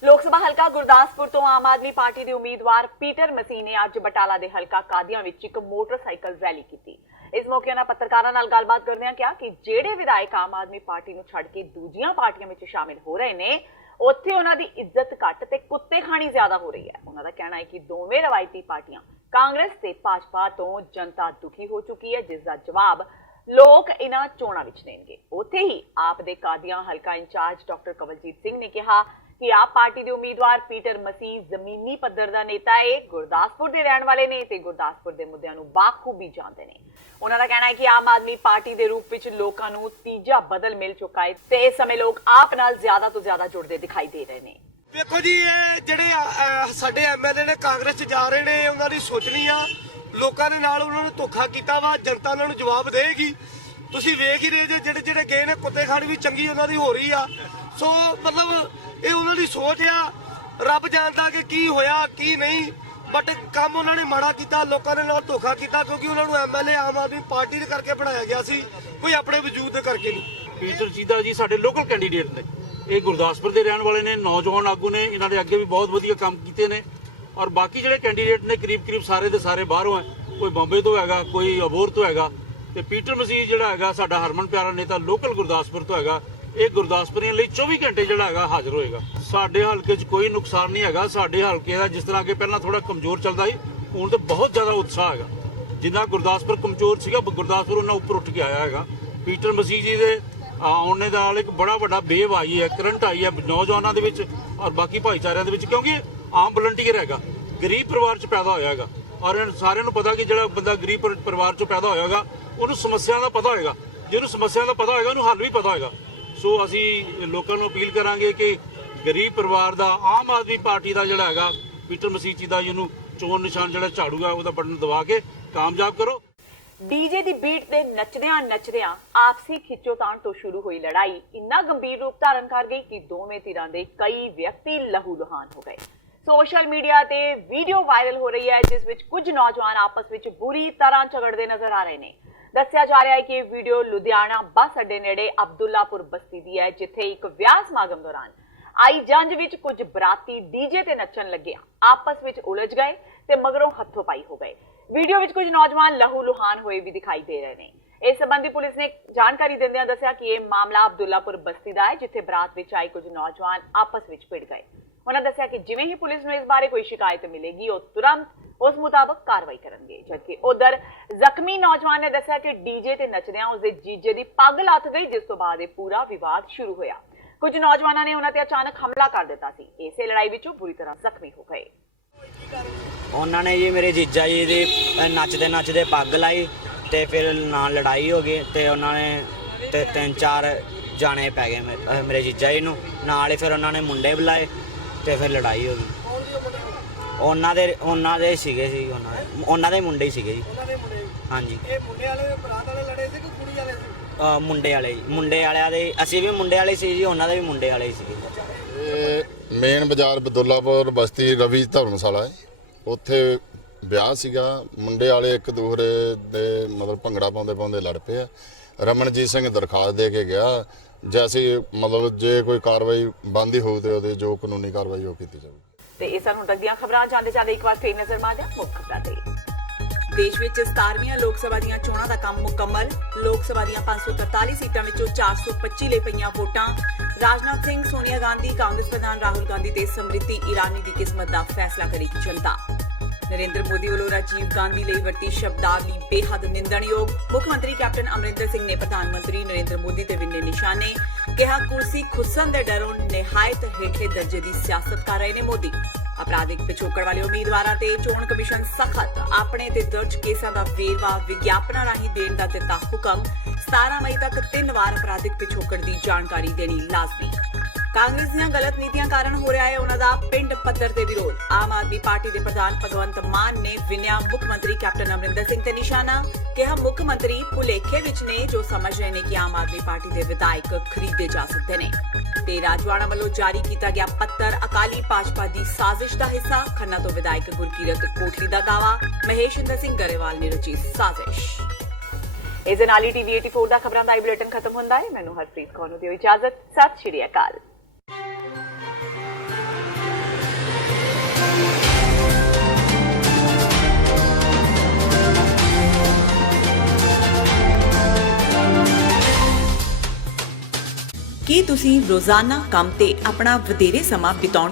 ਲੋਕ ਸਭਾ ਹਲਕਾ ਗੁਰਦਾਸਪੁਰ ਤੋਂ ਆਮ ਆਦਮੀ ਪਾਰਟੀ ਦੇ ਉਮੀਦਵਾਰ ਪੀਟਰ ਮਸੀਹ ਨੇ ਅੱਜ ਬਟਾਲਾ ਦੇ ਹਲਕਾ ਕਾਦੀਆਂ ਵਿੱਚ ਇੱਕ ਮੋਟਰਸਾਈਕਲ ਰੈਲੀ ਕੀਤੀ। ਇਸ ਮੌਕੇ ਉਹਨਾਂ ਪੱਤਰਕਾਰਾਂ ਨਾਲ ਗੱਲਬਾਤ ਕਰਦਿਆਂ ਕਿਹਾ ਕਿ ਜਿਹੜੇ ਵਿਧਾਇਕ ਆਮ ਆਦਮੀ ਪਾਰਟੀ ਨੂੰ ਛੱਡ ਕੇ ਦੂਜੀਆਂ ਪਾਰਟੀਆਂ ਵਿੱਚ ਸ਼ਾਮਿਲ ਹੋ ਰਹੇ ਨੇ, ਉੱਥੇ ਉਹਨਾਂ ਦੀ ਇੱਜ਼ਤ ਘੱਟ ਤੇ ਕੁੱਤੇ ਖਾਣੀ ਜ਼ਿਆਦਾ ਹੋ ਰਹੀ ਹੈ। ਉਹਨਾਂ ਦਾ ਕਹਿਣਾ ਹੈ ਕਿ ਦੋਵੇਂ ਰਵਾਇਤੀ ਪਾਰਟੀਆਂ ਕਾਂਗਰਸ ਤੇ ਭਾਜਪਾ ਤੋਂ ਜਨਤਾ ਦੁਖੀ ਹੋ ਚੁੱਕੀ ਹੈ, ਜਿਸ ਦਾ ਜਵਾਬ ਲੋਕ ਇਹਨਾਂ ਚੋਣਾਂ ਵਿੱਚ ਦੇਣਗੇ। ਉੱਥੇ ਹੀ ਆਪ ਦੇ ਕਾਦੀਆਂ ਹਲਕਾ ਇੰਚਾਰਜ ਡਾਕਟਰ ਕਵਲਜੀਤ ਸਿੰਘ ਨੇ ਕਿਹਾ ਕਿ ਆਪ ਪਾਰਟੀ ਦੇ ਉਮੀਦਵਾਰ ਪੀਟਰ ਮਸੀਹ ਜ਼ਮੀਨੀ ਪੱਧਰ ਦਾ ਨੇਤਾ ਹੈ, ਗੁਰਦਾਸਪੁਰ ਦੇ ਰਹਿਣ ਵਾਲੇ ਨੇ ਤੇ ਗੁਰਦਾਸਪੁਰ ਦੇ ਮੁੱਦਿਆਂ ਨੂੰ ਬਾਖੂਬੀ ਜਾਣਦੇ ਨੇ। ਉਹਨਾਂ ਦਾ ਕਹਿਣਾ ਹੈ ਕਿ ਆਮ ਆਦਮੀ ਪਾਰਟੀ ਦੇ ਰੂਪ ਵਿੱਚ ਲੋਕਾਂ ਨੂੰ ਤੀਜਾ ਬਦਲ ਮਿਲ ਚੁੱਕਾ ਹੈ ਤੇ ਇਸ ਸਮੇਂ ਲੋਕ ਆਪ ਨਾਲ ਜ਼ਿਆਦਾ ਤੋਂ ਜ਼ਿਆਦਾ ਜੁੜਦੇ ਦਿਖਾਈ ਦੇ ਰਹੇ ਨੇ। ਦੇਖੋ ਜੀ, ਇਹ ਜਿਹੜੇ ਸਾਡੇ ਐਮਐਲਏ ਨੇ ਕਾਂਗਰਸ 'ਚ ਜਾ ਰਹੇ ਨੇ, ਉਹਨਾਂ ਦੀ ਸੋਚਣੀ ਆ ਲੋਕਾਂ ਦੇ ਨਾਲ ਉਹਨਾਂ ਨੇ ਧੋਖਾ ਕੀਤਾ ਵਾ, ਜਨਤਾ ਉਹਨਾਂ ਨੂੰ ਜਵਾਬ ਦੇਗੀ। ਤੁਸੀਂ ਵੇਖ ਹੀ ਰਹੇ ਜੇ ਜਿਹੜੇ ਗਏ ਨੇ ਕੁੱਤੇ ਖਾਣੀ ਵੀ ਚੰਗੀ ਉਹਨਾਂ ਦੀ ਹੋ ਰਹੀ ਆ। ਸੋ ਮਤਲਬ ਇਹ ਉਹਨਾਂ ਦੀ ਸੋਚ ਆ, ਰੱਬ ਜਾਣਦਾ ਕਿ ਕੀ ਹੋਇਆ ਕੀ ਨਹੀਂ, ਬਟ ਕੰਮ ਉਹਨਾਂ ਨੇ ਮਾੜਾ ਕੀਤਾ, ਲੋਕਾਂ ਦੇ ਨਾਲ ਧੋਖਾ ਕੀਤਾ, ਕਿਉਂਕਿ ਉਹਨਾਂ ਨੂੰ ਐਮਐਲਏ ਆਮ ਆਦਮੀ ਪਾਰਟੀ ਦੇ ਕਰਕੇ ਬਣਾਇਆ ਗਿਆ ਸੀ, ਕੋਈ ਆਪਣੇ ਵਜੂਦ ਦੇ ਕਰਕੇ ਨਹੀਂ। ਪੀਟਰ ਚੀਦਾ ਜੀ ਸਾਡੇ ਲੋਕਲ ਕੈਂਡੀਡੇਟ ਨੇ, ਇਹ ਗੁਰਦਾਸਪੁਰ ਦੇ ਰਹਿਣ ਵਾਲੇ ਨੇ, ਨੌਜਵਾਨ ਆਗੂ ਨੇ, ਇਹਨਾਂ ਦੇ ਅੱਗੇ ਵੀ ਬਹੁਤ ਵਧੀਆ ਕੰਮ ਕੀਤੇ ਨੇ। ਔਰ ਬਾਕੀ ਜਿਹੜੇ ਕੈਂਡੀਡੇਟ ਨੇ ਕਰੀਬ ਸਾਰੇ ਦੇ ਸਾਰੇ ਬਾਹਰੋਂ ਹੈ, ਕੋਈ ਬੰਬੇ ਤੋਂ ਹੈਗਾ, ਕੋਈ ਅਬੋਹਰ ਤੋਂ ਹੈਗਾ, ਤੇ ਪੀਟਰ ਮਸੀਹ ਜਿਹੜਾ ਹੈਗਾ ਸਾਡਾ ਹਰਮਨ ਪਿਆਰਾ ਨੇਤਾ ਲੋਕਲ ਗੁਰਦਾਸਪੁਰ ਤੋਂ ਹੈਗਾ। ਇਹ ਗੁਰਦਾਸਪੁਰੀਆਂ ਲਈ 24 ਘੰਟੇ ਜਿਹੜਾ ਹੈਗਾ ਹਾਜ਼ਰ ਹੋਏਗਾ। ਸਾਡੇ ਹਲਕੇ 'ਚ ਕੋਈ ਨੁਕਸਾਨ ਨਹੀਂ ਹੈਗਾ। ਸਾਡੇ ਹਲਕੇ ਦਾ ਜਿਸ ਤਰ੍ਹਾਂ ਕਿ ਪਹਿਲਾਂ ਥੋੜਾ ਕਮਜ਼ੋਰ ਚੱਲਦਾ ਸੀ, ਹੁਣ ਤੇ ਬਹੁਤ ਜ਼ਿਆਦਾ ਉਤਸ਼ਾਹ ਹੈਗਾ। ਜਿੰਨਾ ਗੁਰਦਾਸਪੁਰ ਕਮਜ਼ੋਰ ਸੀਗਾ, ਗੁਰਦਾਸਪੁਰ ਉਹਨਾਂ ਉੱਪਰ ਉੱਠ ਕੇ ਆਇਆ ਹੈਗਾ। ਪੀਟਰ ਮਸੀਹ ਜੀ ਦੇ ਆਉਣ ਦੇ ਨਾਲ ਇੱਕ ਬੜਾ ਵੱਡਾ ਵੇਵ ਆਈ ਹੈ, ਕਰੰਟ ਆਈ ਹੈ ਨੌਜਵਾਨਾਂ ਦੇ ਵਿੱਚ ਔਰ ਬਾਕੀ ਭਾਈਚਾਰਿਆਂ ਦੇ ਵਿੱਚ, ਕਿਉਂਕਿ ਆਮ ਵਲੰਟੀਅਰ ਹੈਗਾ, ਗਰੀਬ ਪਰਿਵਾਰ 'ਚ ਪੈਦਾ ਹੋਇਆ ਹੈਗਾ। ਔਰ ਸਾਰਿਆਂ ਨੂੰ ਪਤਾ ਕਿ ਜਿਹੜਾ ਬੰਦਾ ਗਰੀਬ ਪਰਿਵਾਰ 'ਚੋਂ ਪੈਦਾ ਹੋਇਆ ਹੈਗਾ, ਉਹਨੂੰ ਸਮੱਸਿਆ ਦਾ ਪਤਾ ਹੋਏਗਾ। ਜਿਹਨੂੰ ਸਮੱਸਿਆ ਦਾ ਪਤਾ ਹੋਏਗਾ, ਉਹਨੂੰ ਹੱਲ ਵੀ ਪਤਾ ਹੋਏਗਾ। ਸੋ ਅਸੀਂ ਲੋਕਾਂ ਨੂੰ ਅਪੀਲ ਕਰਾਂਗੇ ਕਿ ਗਰੀਬ ਪਰਿਵਾਰ ਦਾ, ਆਮ ਆਦਮੀ ਪਾਰਟੀ ਦਾ ਜਿਹੜਾ ਹੈਗਾ ਪੀਟਰ ਮਸੀਹ ਜੀ ਦਾ, ਜਿਹਨੂੰ ਚੋਣ ਨਿਸ਼ਾਨ ਜਿਹੜਾ ਝਾੜੂ ਹੈ ਉਹਦਾ ਬਟਨ ਦਬਾ ਕੇ ਕਾਮਯਾਬ ਕਰੋ। ਡੀਜੇ ਦੀ ਬੀਟ ਤੇ ਨੱਚਦਿਆਂ ਆਪਸੀ ਖਿੱਚੋਤਾਣ ਤੋਂ ਸ਼ੁਰੂ ਹੋਈ ਲੜਾਈ ਇੰਨਾ ਗੰਭੀਰ ਰੂਪ ਧਾਰਨ ਕਰ ਗਈ ਕਿ ਦੋਵੇਂ ਧਿਰਾਂ ਦੇ ਕਈ ਵਿਅਕਤੀ ਲਹੂ ਲੁਹਾਨ ਹੋ ਗਏ। ਸੋਸ਼ਲ ਮੀਡੀਆ ਤੇ ਵੀਡੀਓ ਵਾਇਰਲ ਹੋ ਰਹੀ ਹੈ, ਜਿਸ ਵਿੱਚ ਕੁਝ ਨੌਜਵਾਨ ਆਪਸ ਵਿੱਚ ਬੁਰੀ ਤਰ੍ਹਾਂ ਝਗੜਦੇ ਨਜ਼ਰ ਆ ਰਹੇ ਨੇ। ਦੱਸਿਆ ਜਾ ਰਿਹਾ ਹੈ ਕਿ ਇਹ ਵੀਡੀਓ ਲੁਧਿਆਣਾ ਬੱਸ ਅੱਡੇ ਨੇੜੇ ਅਬਦੁੱਲਾਪੁਰ ਬਸਤੀ ਦੀ ਹੈ, ਜਿੱਥੇ ਇੱਕ ਵਿਆਹ ਸਮਾਗਮ ਦੌਰਾਨ ਆਈ ਜੰਜ ਵਿੱਚ ਕੁਝ ਬਰਾਤੀ ਡੀਜੇ ਤੇ ਨੱਚਣ ਲੱਗਿਆ ਆਪਸ ਵਿੱਚ ਉਲਝ ਗਏ ਤੇ ਮਗਰੋਂ ਹੱਥੋਂ ਪਾਈ ਹੋ ਗਏ। ਵੀਡੀਓ ਵਿੱਚ ਕੁਝ ਨੌਜਵਾਨ ਲਹੂ ਲੁਹਾਨ ਹੋਏ ਵੀ ਦਿਖਾਈ ਦੇ ਰਹੇ ਨੇ। ਇਸ ਸੰਬੰਧੀ ਪੁਲਿਸ ਨੇ ਜਾਣਕਾਰੀ ਦਿੰਦਿਆਂ ਦੱਸਿਆ ਕਿ ਇਹ ਮਾਮਲਾ ਅਬਦੁੱਲਾਪੁਰ ਬਸਤੀ ਦਾ ਹੈ, ਜਿੱਥੇ ਬਰਾਤ ਵਿੱਚ ਆਏ ਕੁਝ ਨੌਜਵਾਨ ਆਪਸ ਵਿੱਚ ਭਿੜ ਗਏ। ਉਹਨਾਂ ਦੱਸਿਆ ਕਿ ਜਿਵੇਂ ਹੀ ਪੁਲਿਸ ਨੂੰ ਇਸ ਬਾਰੇ ਕੋਈ ਸ਼ਿਕਾਇਤ ਮਿਲੇਗੀ, ਉਹ ਤੁਰੰਤ ਉਸ ਮੁਤਾਬਕ ਕਾਰਵਾਈ ਕਰਨਗੇ। ਜਦਕਿ ਉਧਰ ਜ਼ਖਮੀ ਨੌਜਵਾਨ ਨੇ ਦੱਸਿਆ ਕਿ ਡੀਜੇ ਤੇ ਨੱਚਦਿਆਂ ਉਸਦੇ ਜੀਜੇ ਦੀ ਪੱਗ ਲੱਥ ਗਈ, ਜਿਸ ਤੋਂ ਬਾਅਦ ਇਹ ਪੂਰਾ ਵਿਵਾਦ ਸ਼ੁਰੂ ਹੋਇਆ। ਕੁਝ ਨੌਜਵਾਨਾਂ ਨੇ ਉਹਨਾਂ ਤੇ ਅਚਾਨਕ ਹਮਲਾ ਕਰ ਦਿੱਤਾ ਸੀ। ਇਸੇ ਲੜਾਈ ਵਿੱਚੋਂ ਬੁਰੀ ਤਰ੍ਹਾਂ ਜ਼ਖਮੀ ਹੋ ਗਏ। ਉਹਨਾਂ ਨੇ ਜੀ ਮੇਰੇ ਜੀਜਾ ਜੀ ਦੀ ਨੱਚਦੇ ਪੱਗ ਲਾਈ ਤੇ ਫਿਰ ਨਾਲ ਲੜਾਈ ਹੋ ਗਈ ਤੇ ਉਹਨਾਂ ਨੇ ਤੇ 3-4 ਜਾਣੇ ਪੈ ਗਏ ਮੇਰੇ ਜੀਜਾ ਜੀ ਨੂੰ ਨਾਲ ਹੀ। ਫਿਰ ਉਹਨਾਂ ਨੇ ਮੁੰਡੇ ਬੁਲਾਏ ਤੇ ਫਿਰ ਲੜਾਈ ਹੋ ਗਈ। ਉਹਨਾਂ ਦੇ ਸੀਗੇ ਜੀ, ਉਹਨਾਂ ਦੇ ਮੁੰਡੇ ਹੀ ਸੀਗੇ ਜੀ। ਹਾਂਜੀ, ਇਹ ਮੁੰਡੇ ਵਾਲੇ ਬਰਾਤ ਵਾਲੇ ਲੜੇ ਸੀ ਕਿ ਕੁੜੀ ਵਾਲੇ ਸੀ? ਮੁੰਡੇ ਵਾਲਿਆਂ ਦੇ, ਅਸੀਂ ਵੀ ਮੁੰਡੇ ਵਾਲੇ ਸੀ ਜੀ, ਉਹਨਾਂ ਦੇ ਵੀ ਮੁੰਡੇ ਵਾਲੇ ਹੀ ਸੀਗੇ। ਇਹ ਮੇਨ ਬਾਜ਼ਾਰ ਬਦੁੱਲਾਪੁਰ ਬਸਤੀ ਰਵੀ ਧਰਮਸ਼ਾਲਾ ਹੈ, ਉੱਥੇ ਵਿਆਹ ਸੀਗਾ। ਮੁੰਡੇ ਵਾਲੇ ਇੱਕ ਦੂਸਰੇ ਦੇ ਮਤਲਬ ਭੰਗੜਾ ਪਾਉਂਦੇ ਲੜ ਪਏ। ਰਮਨਜੀਤ ਸਿੰਘ ਦਰਖਾਸਤ ਦੇ ਕੇ ਗਿਆ, ਜੈਸੀ ਮਤਲਬ ਜੇ ਕੋਈ ਕਾਰਵਾਈ ਬੰਦੀ ਹੋਊ ਤੇ ਉਹਦੇ ਜੋ ਕਾਨੂੰਨੀ ਕਾਰਵਾਈ ਉਹ ਕੀਤੀ ਜਾਊਗੀ। ਤੇ ਇਹ ਸਾਨੂੰ ਤੱਕ ਖਬਰਾਂ ਜਾਂਦੇ ਇੱਕ ਵਾਰ ਫੇਰ ਨਜ਼ਰ ਮਾਰਦੇ ਹਾਂ ਮੁੱਖ ਖਬਰਾਂ ਤੇ। ਦੇਸ਼ ਵਿੱਚ 17ਵੀਆਂ ਲੋਕ ਸਭਾ ਦੀਆਂ ਚੋਣਾਂ ਦਾ ਕੰਮ ਮੁਕੰਮਲ। ਲੋਕ ਸਭਾ ਦੀਆਂ 543 ਸੀਟਾਂ ਵਿੱਚੋਂ 425 ਲਈ ਪਈਆਂ ਵੋਟਾਂ। ਰਾਜਨਾਥ ਸਿੰਘ, ਸੋਨੀਆ ਗਾਂਧੀ, ਕਾਂਗਰਸ ਪ੍ਰਧਾਨ ਰਾਹੁਲ ਗਾਂਧੀ ਤੇ ਸਮ੍ਰਿਤੀ ਇਰਾਨੀ ਦੀ ਕਿਸਮਤ ਦਾ ਫੈਸਲਾ ਕਰੇਗੀ ਜਨਤਾ। ਨਰਿੰਦਰ ਮੋਦੀ ਵੱਲੋਂ ਰਾਜੀਵ ਗਾਂਧੀ ਲਈ ਵਰਤੀ ਸ਼ਬਦਾਵਲੀ ਬੇਹੱਦ ਨਿੰਦਣਯੋਗ। ਮੁੱਖ ਮੰਤਰੀ ਕੈਪਟਨ ਅਮਰਿੰਦਰ ਸਿੰਘ ਨੇ ਪ੍ਰਧਾਨ ਮੰਤਰੀ ਨਰਿੰਦਰ ਮੋਦੀ ਤੇ ਵਿੰਨੇ ਨਿਸ਼ਾਨੇ। ਕਿਹਾ ਕੁਰਸੀ ਖੁੱਸਣ ਦੇ ਡਰੋਂ ਨਿਹਾਇਤ ਹੇਠਲੇ ਦਰਜੇ ਦੀ ਸਿਆਸਤ ਕਰ ਰਹੇ ਨੇ ਮੋਦੀ। ਅਪਰਾਧਿਕ ਪਿਛੋਕੜ ਵਾਲੇ ਉਮੀਦਵਾਰਾਂ ਤੇ ਚੋਣ ਕਮਿਸ਼ਨ ਸਖਤ। ਆਪਣੇ ਤੇ ਦਰਜ ਕੇਸਾਂ ਦਾ ਵੇਰਵਾ ਵਿਗਿਆਪਨਾਂ ਰਾਹੀਂ ਦੇਣ ਦਾ ਦਿੱਤਾ ਹੁਕਮ। 17 ਮਈ ਤੱਕ 3 ਵਾਰ ਅਪਰਾਧਿਕ ਪਿਛੋਕੜ ਦੀ ਜਾਣਕਾਰੀ ਦੇਣੀ ਲਾਜ਼ਮੀ। ਕਾਂਗਰਸ ਦੀਆਂ ਗਲਤ ਨੀਤੀਆਂ ਕਾਰਨ ਹੋ ਰਿਹਾ ਹੈ ਉਹਨਾਂ ਦਾ ਪਿੰਡ ਪੱਧਰ ਤੇ ਵਿਰੋਧ। ਆਮ ਆਦਮੀ ਪਾਰਟੀ ਦੇ ਪ੍ਰਧਾਨ ਭਗਵੰਤ ਮਾਨ ਨੇ ਵਿਨਿਆ ਮੁੱਖ ਮੰਤਰੀ ਕੈਪਟਨ ਅਮਰਿੰਦਰ ਸਿੰਘ ਤੇ ਨਿਸ਼ਾਨਾ। ਕਿਹਾ ਮੁੱਖ ਮੰਤਰੀ ਭੁਲੇਖੇ ਵਿੱਚ ਨੇ ਜੋ ਸਮਝ ਰਹੇ ਨੇ ਕਿ ਆਮ ਆਦਮੀ ਪਾਰਟੀ ਦੇ ਵਿਧਾਇਕ ਖਰੀਦੇ ਜਾ ਸਕਦੇ ਨੇ। ਤੇ ਰਾਜਵਾੜਾ ਵੱਲੋਂ ਜਾਰੀ ਕੀਤਾ ਗਿਆ ਪੱਤਰ ਅਕਾਲੀ ਭਾਜਪਾ ਦੀ ਸਾਜ਼ਿਸ਼ ਦਾ ਹਿੱਸਾ। ਖੰਨਾ ਤੋਂ ਵਿਧਾਇਕ ਗੁਰਕੀਰਤ ਕੋਟਲੀ ਦਾ ਦਾਅਵਾ, ਮਹੇਸ਼ਿੰਦਰ ਸਿੰਘ ਗਰੇਵਾਲ ਨੇ ਰਚੀ ਸਾਜ਼ਿਸ਼। ਇਸ ਦੇ ਨਾਲ ਹੀ TV 84 ਦਾ ਖਬਰਾਂ ਦਾ ਬੁਲੇਟਿਨ ਖਤਮ ਹੁੰਦਾ ਹੈ। ਮੈਨੂੰ ਹਰਪ੍ਰੀਤ ਕੌਰ ਨੂੰ ਦਿਓ ਇਜਾਜ਼ਤ। ਸਤਿ ਸ਼੍ਰੀ ਅਕਾਲ। ਕੀ ਤੁਸੀਂ ਰੋਜ਼ਾਨਾ ਕੰਮ ਤੇ ਆਪਣਾ ਵਧੇਰੇ ਸਮਾਂ ਬਿਤਾਉਣ